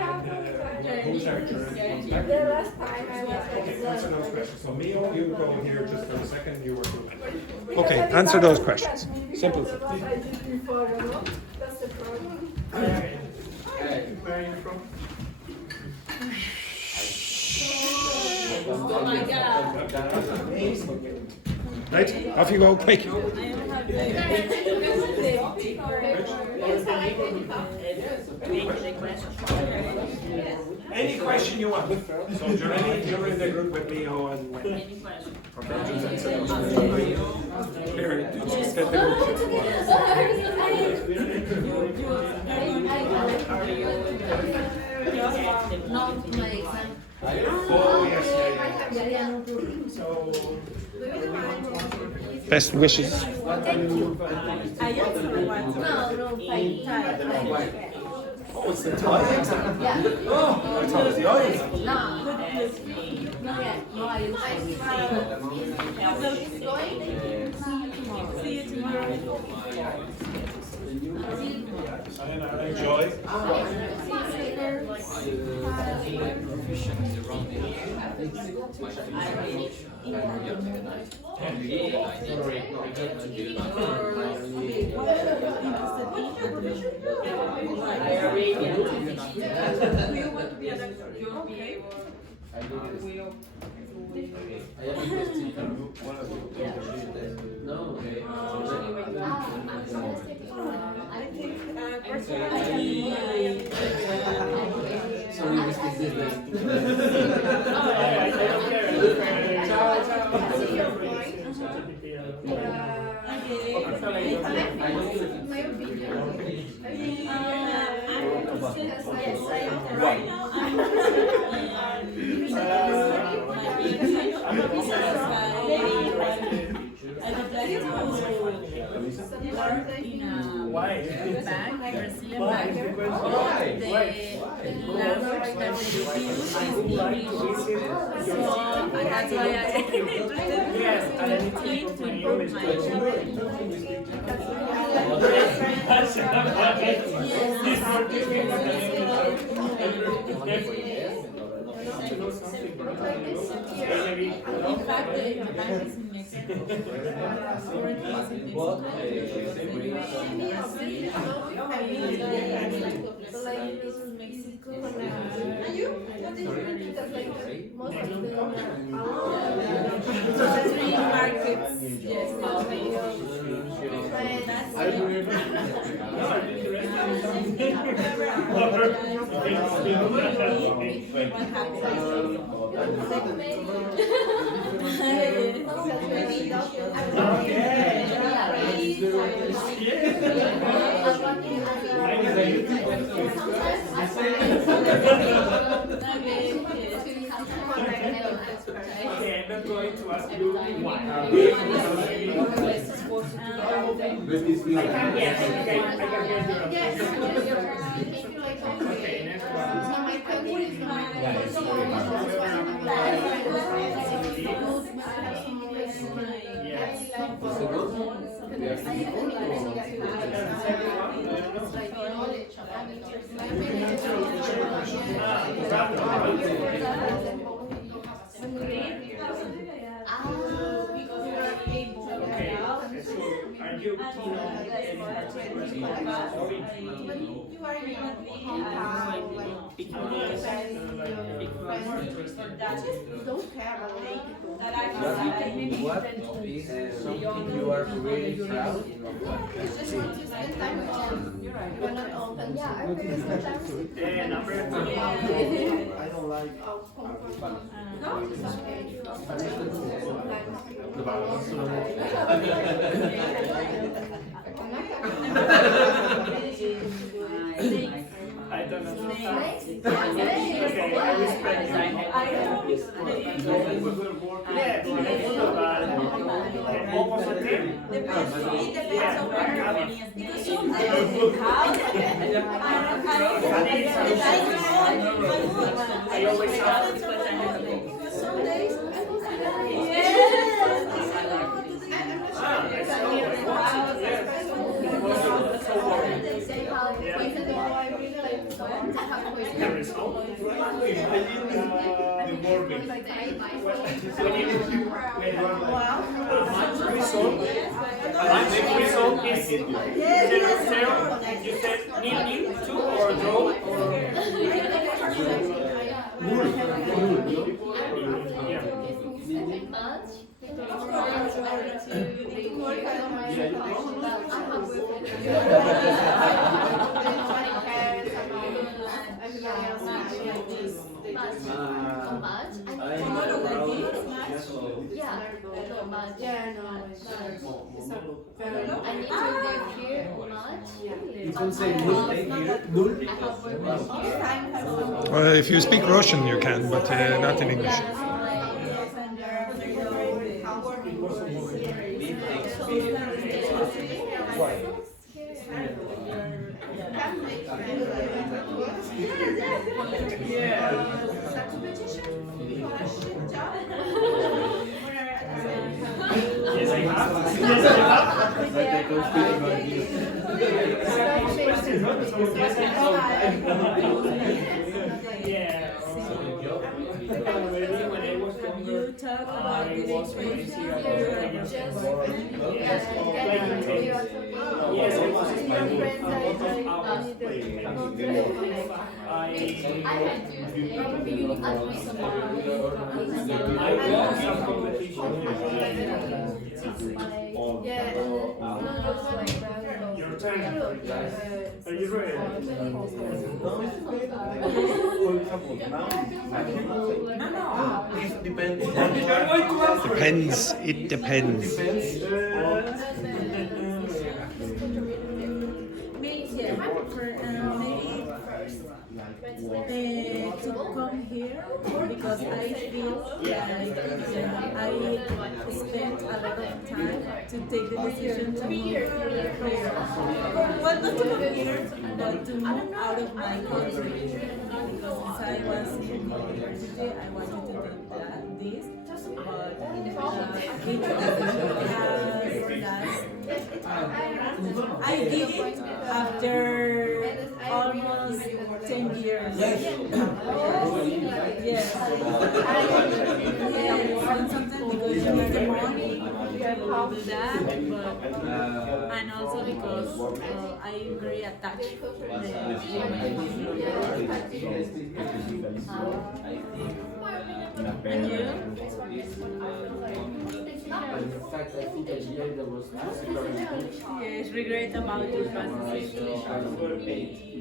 who's actually The last time I was okay, answer those questions. So Mio, you go here just for a second, you were doing. Okay, answer those questions. Simple. What I did before, you know? That's the problem. Where are you from? Oh my God. Right, off you go, quick. Any question you want. So you're in the group with Leo and Wendy. Any question? Okay, just answer those questions. Here, just get the Not my exam. Oh, yes, yeah. So, best wishes. Thank you. No, Oh, it's the Thai exam? Yeah. Oh, I thought it was the eye exam. See you tomorrow. Enjoy. Sorry, we speak this way. Right now, work in a Why? bank, Brazilian Why? bank, the language that we use is English. So that's why I Yes, I need to need to improve my improve English. my In fact, the bank is in Mexico. Three markets. Yes, Okay, I'm not going to ask you why. I can guess, okay, I can guess your answer. Okay, next one. Okay, so are you keen on any particular hobby? What is something you are really proud of? Number two. I don't like. I don't know. Okay, I respect you. Yeah, but opposite team. I always have. Some days I even though I really like song, I have The result? Result is 0-0. You said 0-2 or draw or You can say null here, null. If you speak Russian, you can, but not in English. Yes, I have. Yes, I have. Yeah. When I was younger, I was crazy Yes, I was my hours playing. I won some competition. Your turn. Are you ready? Depends. It depends. To come here because I feel like I spent a lot of time to take the decision to move here. Well, not to move here, but to move out of my country. Because since I was in university, I wanted to do this. But I did it after almost 10 years. Yes. Yes. Sometimes because you need the money to do that, and also because I'm very attached with my and you? Yes, regret about your transition.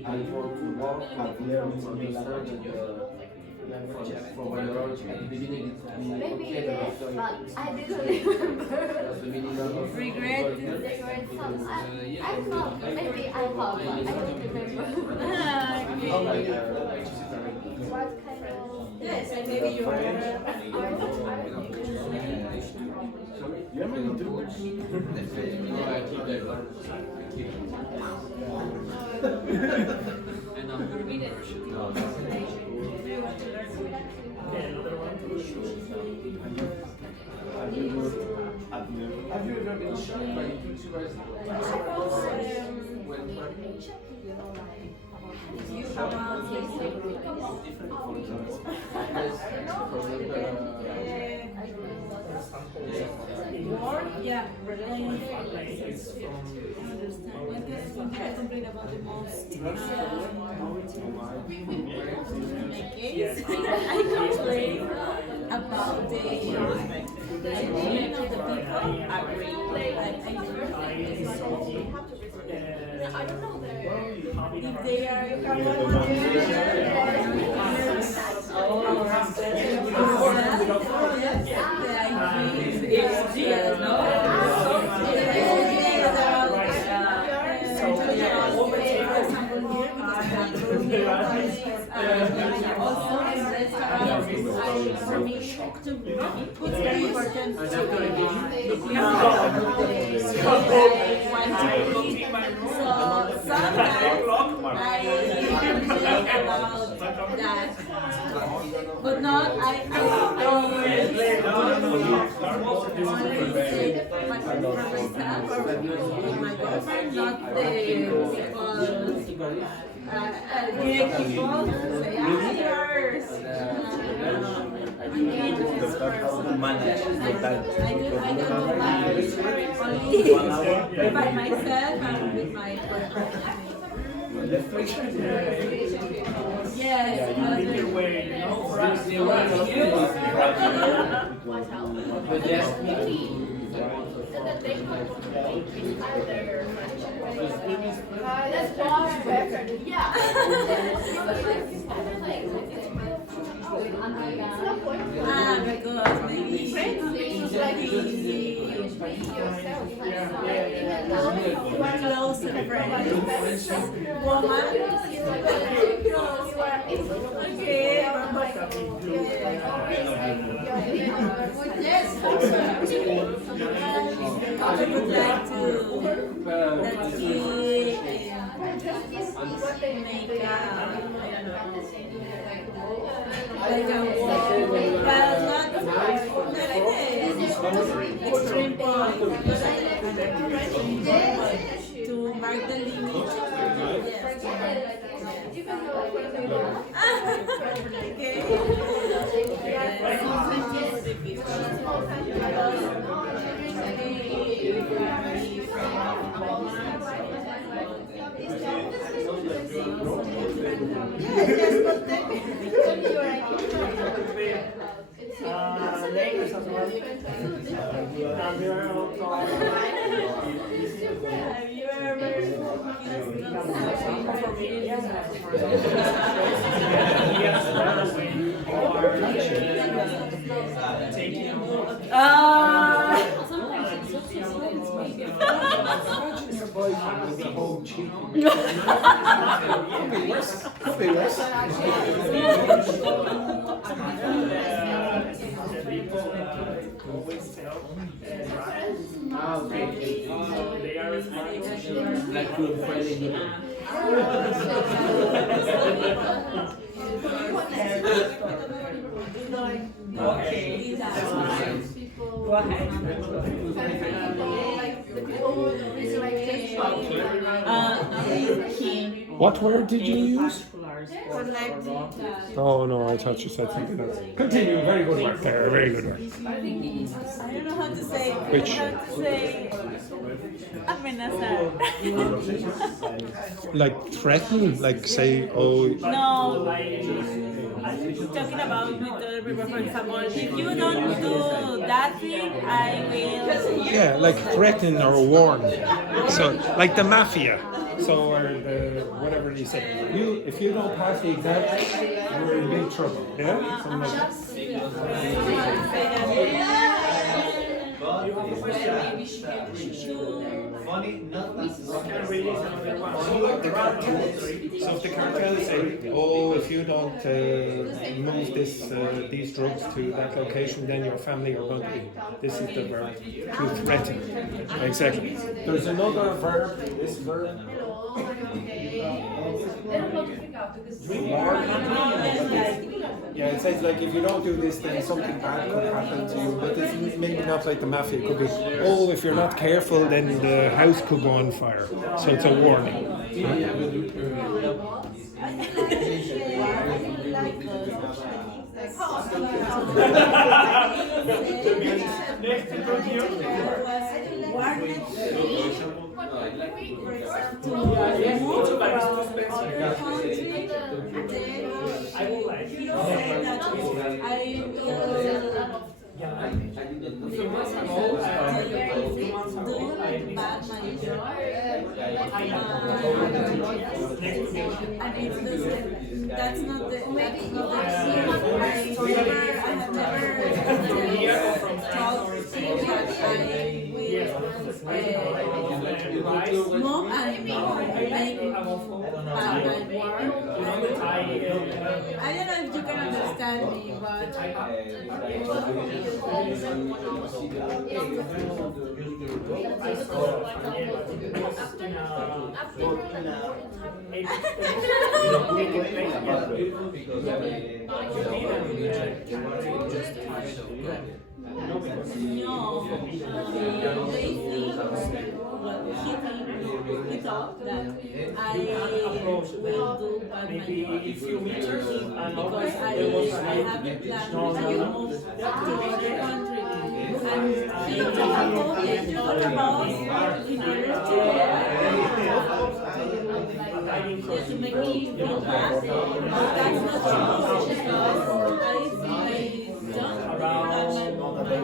I want to walk, I've learned new language language from my knowledge at the beginning. Maybe yes, but I didn't remember. Regret? I don't know, maybe I thought, but I don't remember. What kind of... Yes, and maybe you are... And I'm going to be version. Okay, another one. Have you ever been shocked by YouTubers? You have war, yeah, I complain about the most in my case, I complain about the opinion of the people. I don't know if they are it's very important to sometimes I complain about that, but not I my girlfriend, not the people, gay people say, yours. I don't do that. Only by myself and with my boyfriend. Yes. That's far better. Yeah. Because maybe closer friends. Woman. Okay. Yes. I would like to that he make like a wall, well, not like extreme point, to mark the limit. Lakers as well. Have you ever Could be worse. always tell right. Okay. They are responsible. Like Good Friday. Okay. Go ahead. What word did you use? Connecting. Oh no, I thought you said something else. Continue. Very good work there. Very good work. I don't know how to say. Which? How to say. Amenazar. Like threaten? Like say, oh. No. Talking about with other people, for example, if you don't do that thing, I will. Yeah, like threaten or warn. So, like the mafia. So, or the whatever you say. If you don't pass the exam, you're in big trouble. Yeah. Something like that. Funny, not can read it another one. So if the cartel say, oh, if you don't move these drugs to that location, then your family are going to be. This is the verb to threaten. Exactly. There's another verb. This verb. Yeah, it says like if you don't do this, then something bad could happen to you. But it's maybe not like the mafia. It could be, oh, if you're not careful, then the house could go on fire. So it's a warning. I would like to that's not the I have never told him that I will mom and make bad work. I don't know if you can understand me, but no, they think he thought that I will do bad my work because I have a plan to move to other country. And he took all the balls in order to make me feel bad. But that's not true because I don't which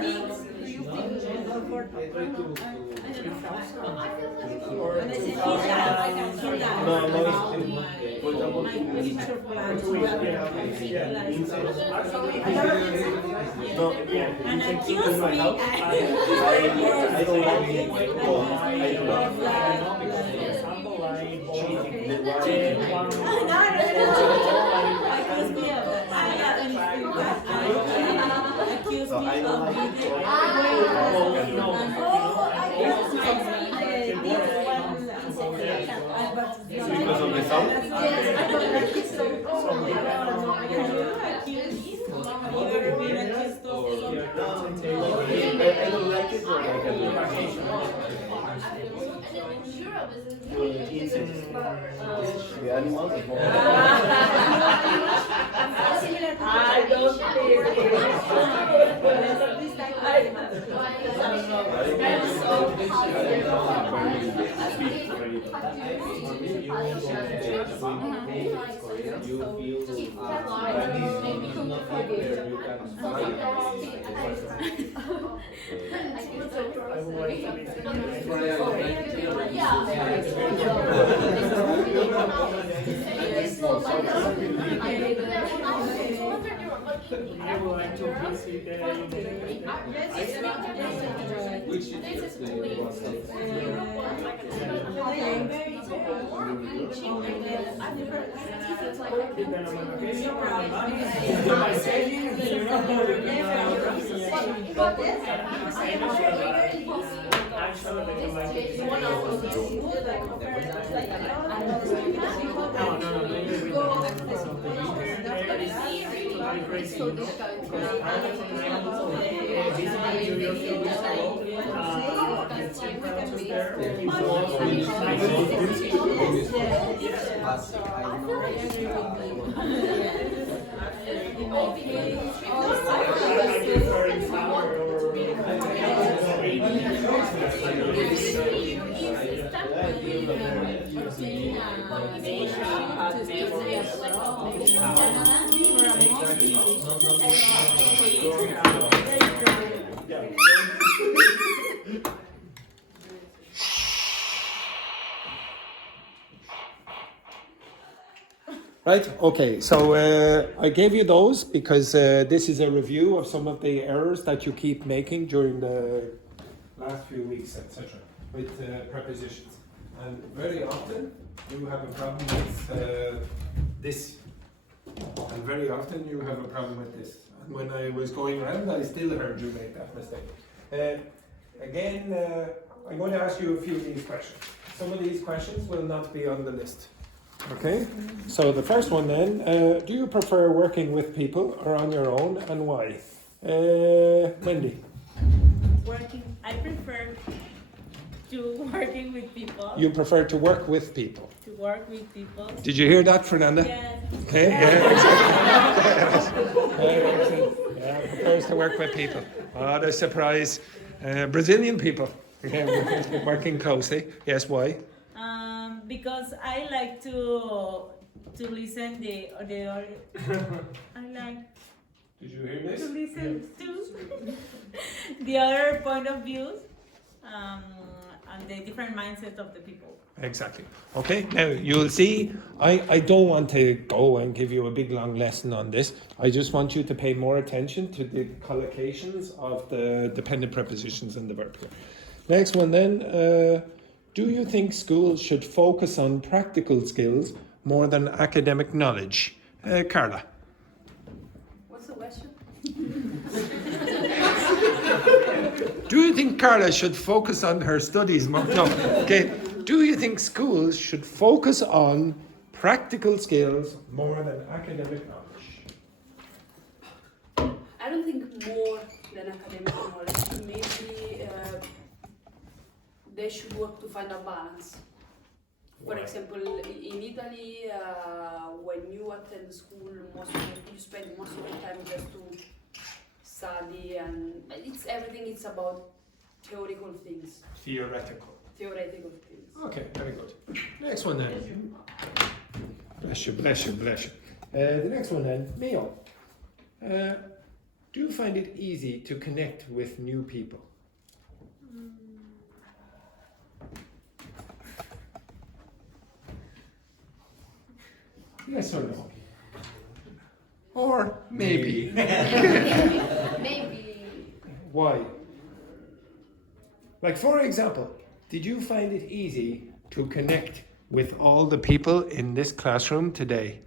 things do you think is important? And I said, he's that, I can hear that. My future plans and accuse me. I don't like it. Accuse me of Because of the sound? The animals is more. I don't think Right, okay, so I gave you those because this is a review of some of the errors that you keep making during the last few weeks, etc., with prepositions. And very often you have a problem with this, and very often you have a problem with this. And when I was going around, I still heard you make that mistake. Again, I'm going to ask you a few of these questions. Some of these questions will not be on the list. Okay, so the first one then, do you prefer working with people or on your own, and why? Wendy? I prefer to working with people. You prefer to work with people? To work with people. Did you hear that, Fernanda? Yes. Okay, yeah, excellent. Yeah, prefers to work with people. What a surprise. Brazilian people, working closely. Yes, why? Because I like to listen the I like Did you hear this? to listen to the other point of views and the different mindset of the people. Exactly. Okay, now you'll see, I don't want to go and give you a big long lesson on this. I just want you to pay more attention to the collocations of the dependent prepositions and the verb here. Next one then, do you think schools should focus on practical skills more than academic knowledge? Carla? What's the question? Do you think Carla should focus on her studies more? No, okay. Do you think schools should focus on practical skills more than academic knowledge? I don't think more than academic knowledge. Maybe they should work to find a balance. For example, in Italy, when you attend school, you spend most of the time just to study, and it's about theoretical things. Theoretical. Theoretical things. Okay, very good. Next one then. Bless you, bless you, bless you. The next one then, Mio. Do you find it easy to connect with new people? Yes or no? Or maybe. Maybe. Why? Like, for example, did you find it easy to connect with all the people in this classroom today?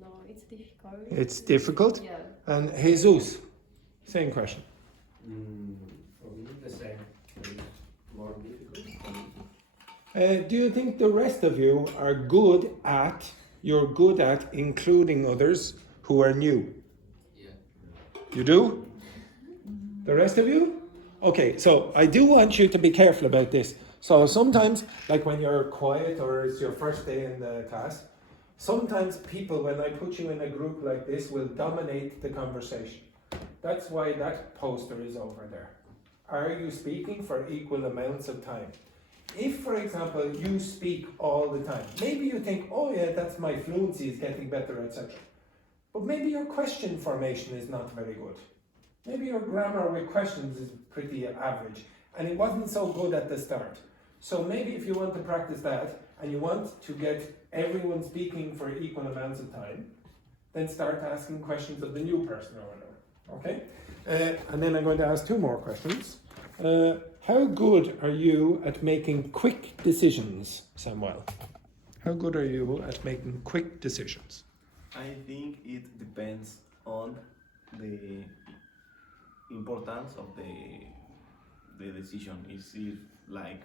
No, it's difficult. It's difficult? Yeah. And Jesus, same question. For me, the same. More difficult. Do you think the rest of you are you're good at including others who are new? Yeah. You do? The rest of you? Okay, so I do want you to be careful about this. So sometimes, like when you're quiet or it's your first day in the class, sometimes people, when I put you in a group like this, will dominate the conversation. That's why that poster is over there. Are you speaking for equal amounts of time? If, for example, you speak all the time, maybe you think, oh yeah, that's my fluency is getting better, etc. But maybe your question formation is not very good. Maybe your grammar with questions is pretty average, and it wasn't so good at the start. So maybe if you want to practice that, and you want to get everyone speaking for equal amounts of time, then start asking questions of the new person or whatever, okay? And then I'm going to ask two more questions. How good are you at making quick decisions, Samuel? How good are you at making quick decisions? I think it depends depends on the importance of the decision. Is it like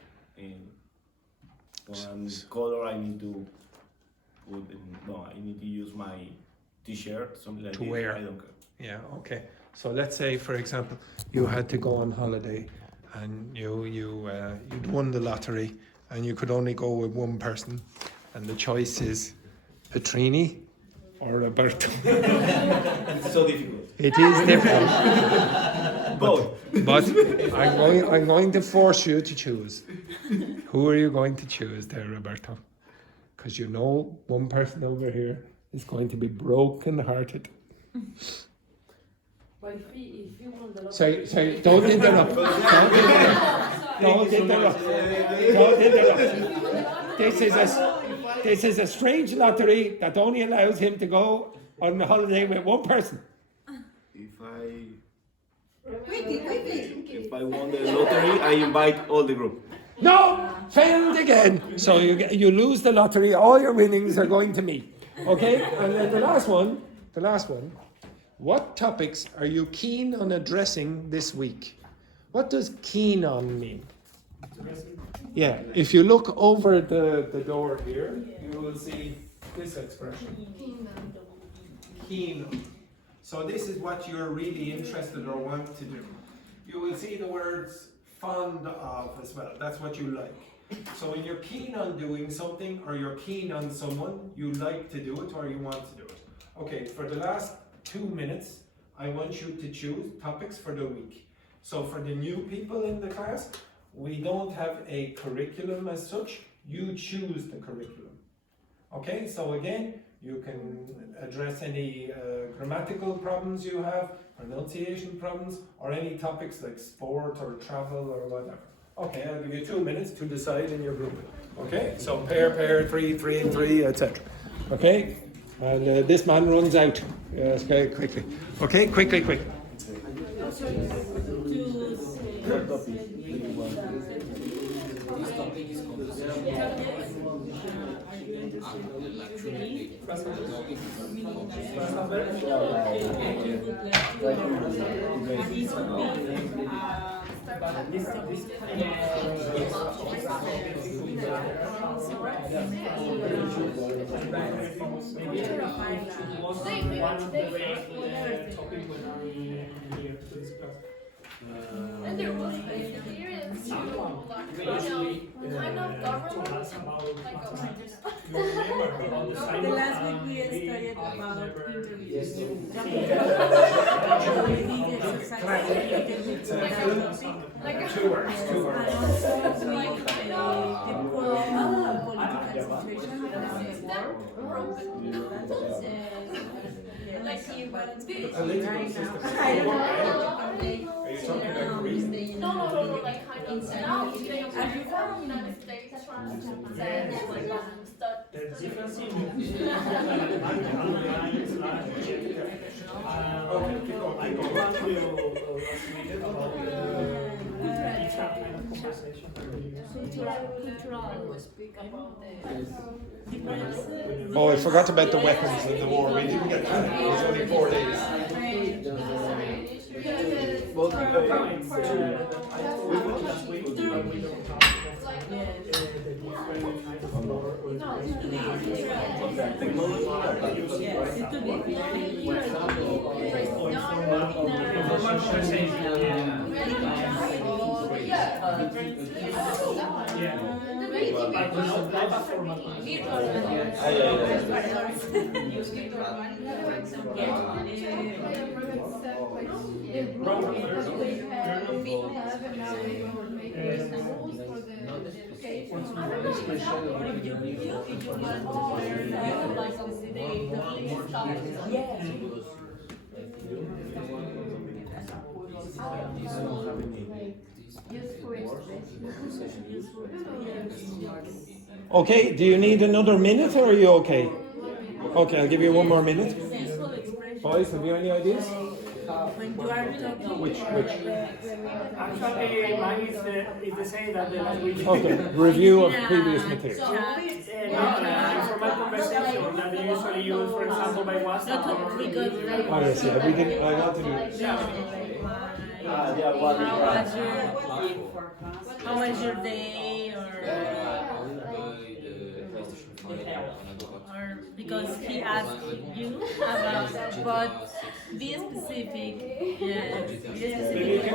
one color I need to put no, I need to use my t-shirt, something like To this. wear. I don't care. Yeah, okay. So let's say, for example, you had to go on holiday and you'd won the lottery and you could only go with one person and the choice is Petrini or Roberto. It's so difficult. It is difficult. Both. But I'm going to force you to choose. Who are you going to choose there, Roberto? Because you know one person over here is going to be broken hearted. But if you want the Sorry, don't interrupt. Don't interrupt. Don't interrupt. This is a strange lottery that only allows him to go on a holiday with one person. If I won the lottery, I invite all the group. No, failed again. So you lose the lottery. All your winnings are going to me. Okay, and then the last one. What topics are you keen on addressing this week? What does keen on mean? Yeah, if you look over the door here, you will see this expression. Keen on. So this is what you're really interested or want to do. You will see the words fond of as well. That's what you like. So when you're keen on doing something or you're keen on someone, you like to do it or you want to do it. Okay, for the last 2 minutes, I want you to choose topics for the week. So for the new people in the class, we don't have a curriculum as such. You choose the curriculum. Okay, so again, you can address any grammatical problems you have, pronunciation problems, or any topics like sport or travel or whatever. Okay, I'll give you 2 minutes to decide in your group. Okay, so pair, 3, 3 and 3, etc. Okay, and this man runs out. Yes, okay, quickly. Okay, quickly. And there was an experience to kind of government, The last week we studied about interviews. Two words. And also we did political situation around the world. Like you want to right now. I don't know. Are you talking about Greece? No, like kind of now they are from United States trying to start. The difference in I go back to your last meeting about each kind of conversation. Cultural, speak about the Oh, I forgot about the weapons of the war. We didn't get to that. It was only 4 days. Okay, do you need another minute or are you okay? Okay, I'll give you 1 more minute. Boys, have you any ideas? when you are talking. Which? Actually, mine is the same that the language. Okay, review of previous material. Informal conversation that they usually use, for example, by WhatsApp. Oh yes, yeah, we can, I want to do this. How was your day, or because he asked you about, but be specific. Yes, be specific.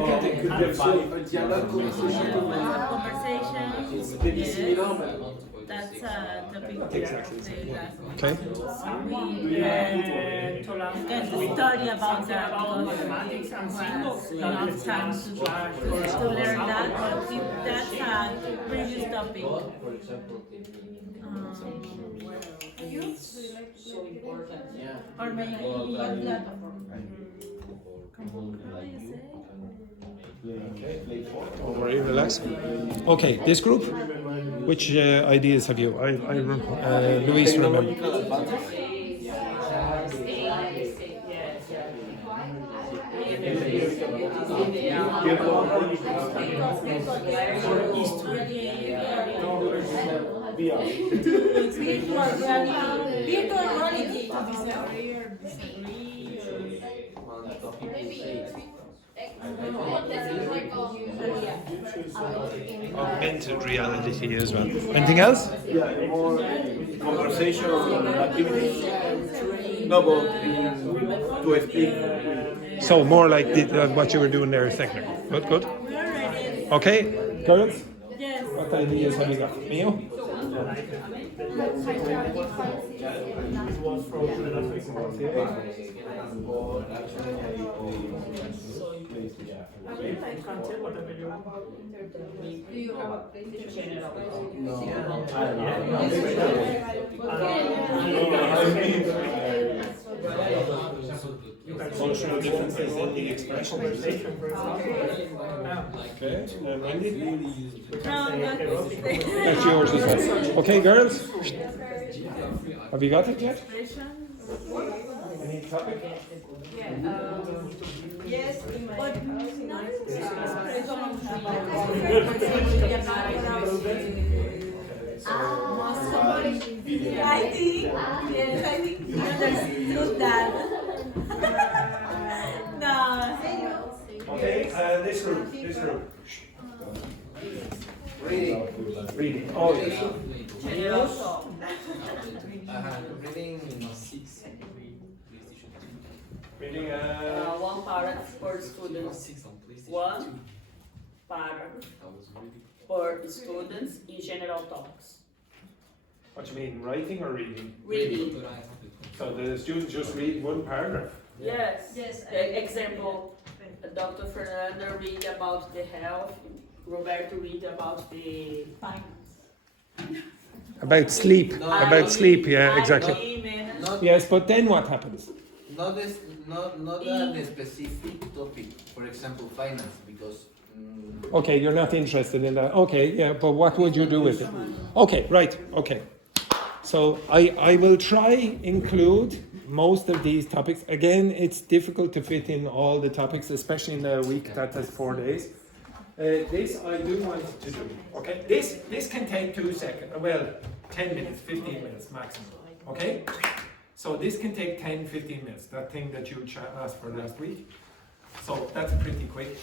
Conversation. Yes. That's a topic. Exactly. Okay. Because the story about that, because enough time to learn that, but that's a previous topic. So important. Or maybe how do you say? Very relaxed. Okay, this group. Which ideas have you? Luis, remember. Augmented reality as well. Anything else? Yeah, more conversation activities. No, but to speak. So more like what you were doing there a second ago. Good, good. Okay, girls? Yes. What ideas have you got? Mio? Do you have a PlayStation? Cultural differences in the expression. Okay, Randy? That's yours as well. Okay, girls? Have you got it yet? Any topic? Yes, but not I think you understood that. No. Okay, this group. Reading. Oh, yes. Reading. One paragraph per student. One paragraph per students in general topics. What do you mean, writing or reading? Reading. So the students just read one paragraph? Yes. Example, Dr. Fernanda read about the health, Roberto read about the finance. About sleep. About sleep, yeah, exactly. Yes, but then what happens? Not the specific topic, for example, finance, because... Okay, you're not interested in that. Okay, yeah, but what would you do with it? Okay, right, okay. So I will try include most of these topics. Again, it's difficult to fit in all the topics, especially in a week that has 4 days. This I do want to do. Okay, this can take 2 seconds. Well, 10 minutes, 15 minutes maximum. Okay, so this can take 10, 15 minutes. That thing that you asked for last week. So that's pretty quick.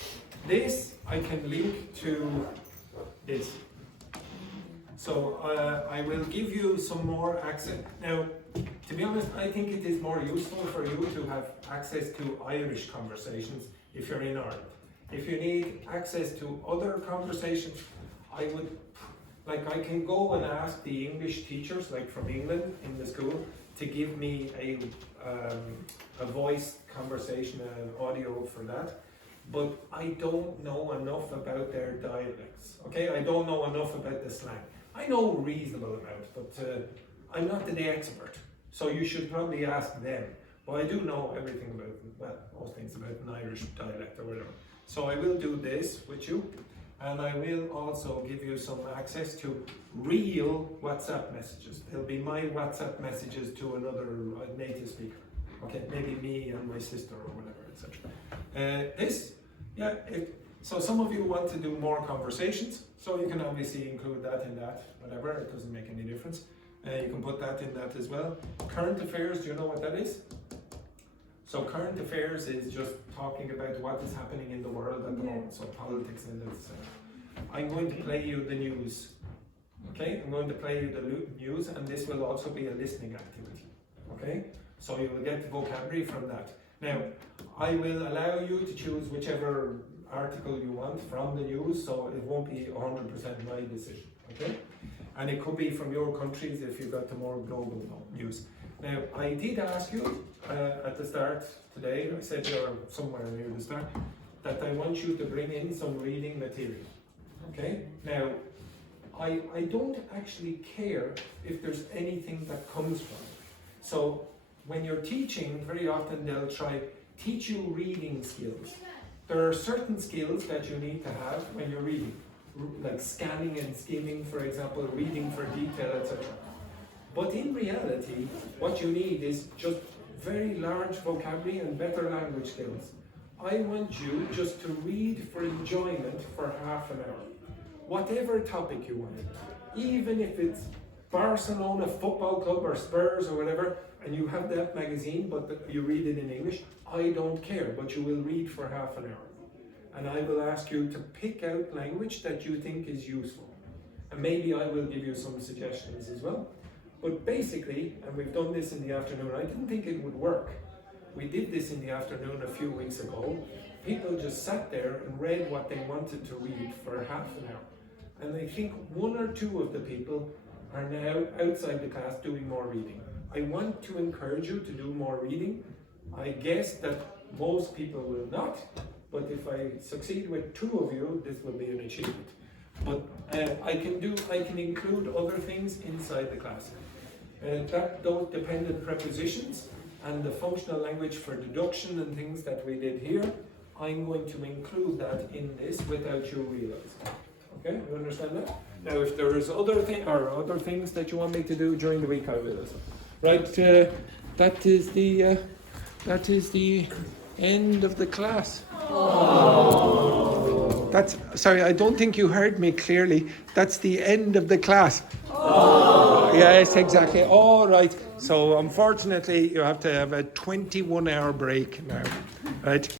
This I can link to this. So I will give you some more access. Now, to be honest, I think it is more useful for you to have access to Irish conversations if you're in Ireland. If you need access to other conversations, I can go and ask the English teachers, like from England in the school, to give me a voice conversation, an audio for that. But I don't know enough about their dialects, okay? I don't know enough about the slang. I know reasonable amount, but I'm not the expert. So you should probably ask them. But I do know everything about, well, most things about an Irish dialect or whatever. So I will do this with you, and I will also give you some access to real WhatsApp messages. They'll be my WhatsApp messages to another native speaker. Okay, maybe me and my sister or whatever. This, yeah, so some of you want to do more conversations, so you can obviously include that in that, whatever, it doesn't make any difference. You can put that in that as well. Current affairs, do you know what that is? So current affairs is just talking about what is happening in the world at the moment, so politics and this. I'm going to play you the news. Okay, I'm going to play you the news, and this will also be a listening activity. Okay, so you will get the vocabulary from that. Now, I will allow you to choose whichever article you want from the news, so it won't be 100% my decision. Okay, and it could be from your countries if you've got the more global news. Now, I did ask you at the start today, I said you're somewhere near the start, that I want you to bring in some reading material. Okay, now, I don't actually care if there's anything that comes from it. So when you're teaching, very often they'll try teach you reading skills. There are certain skills that you need to have when you're reading, like scanning and skimming, for example, reading for detail, etc. But in reality, what you need is just very large vocabulary and better language skills. I want you just to read for enjoyment for half an hour. Whatever topic you want, even if it's Barcelona Football Club or Spurs or whatever, and you have that magazine, but you read it in English, I don't care, but you will read for half an hour. And I will ask you to pick out language that you think is useful. And maybe I will give you some suggestions as well. But basically, and we've done this in the afternoon, I didn't think it would work. We did this in the afternoon a few weeks ago. People just sat there and read what they wanted to read for half an hour. And I think one or two of the people are now outside the class doing more reading. I want to encourage you to do more reading. I guess that most people will not, but if I succeed with two of you, this will be an achievement. But I can include other things inside the class. Those dependent prepositions and the functional language for deduction and things that we did here, I'm going to include that in this without you realizing. Okay, you understand that? Now, if there is other things that you want me to do during the week, I will as well. Right, that is the end of the class. Oh. Sorry, I don't think you heard me clearly. That's the end of the class. Oh. Yes, exactly. All right. So unfortunately, you have to have a 21-hour break now. Right.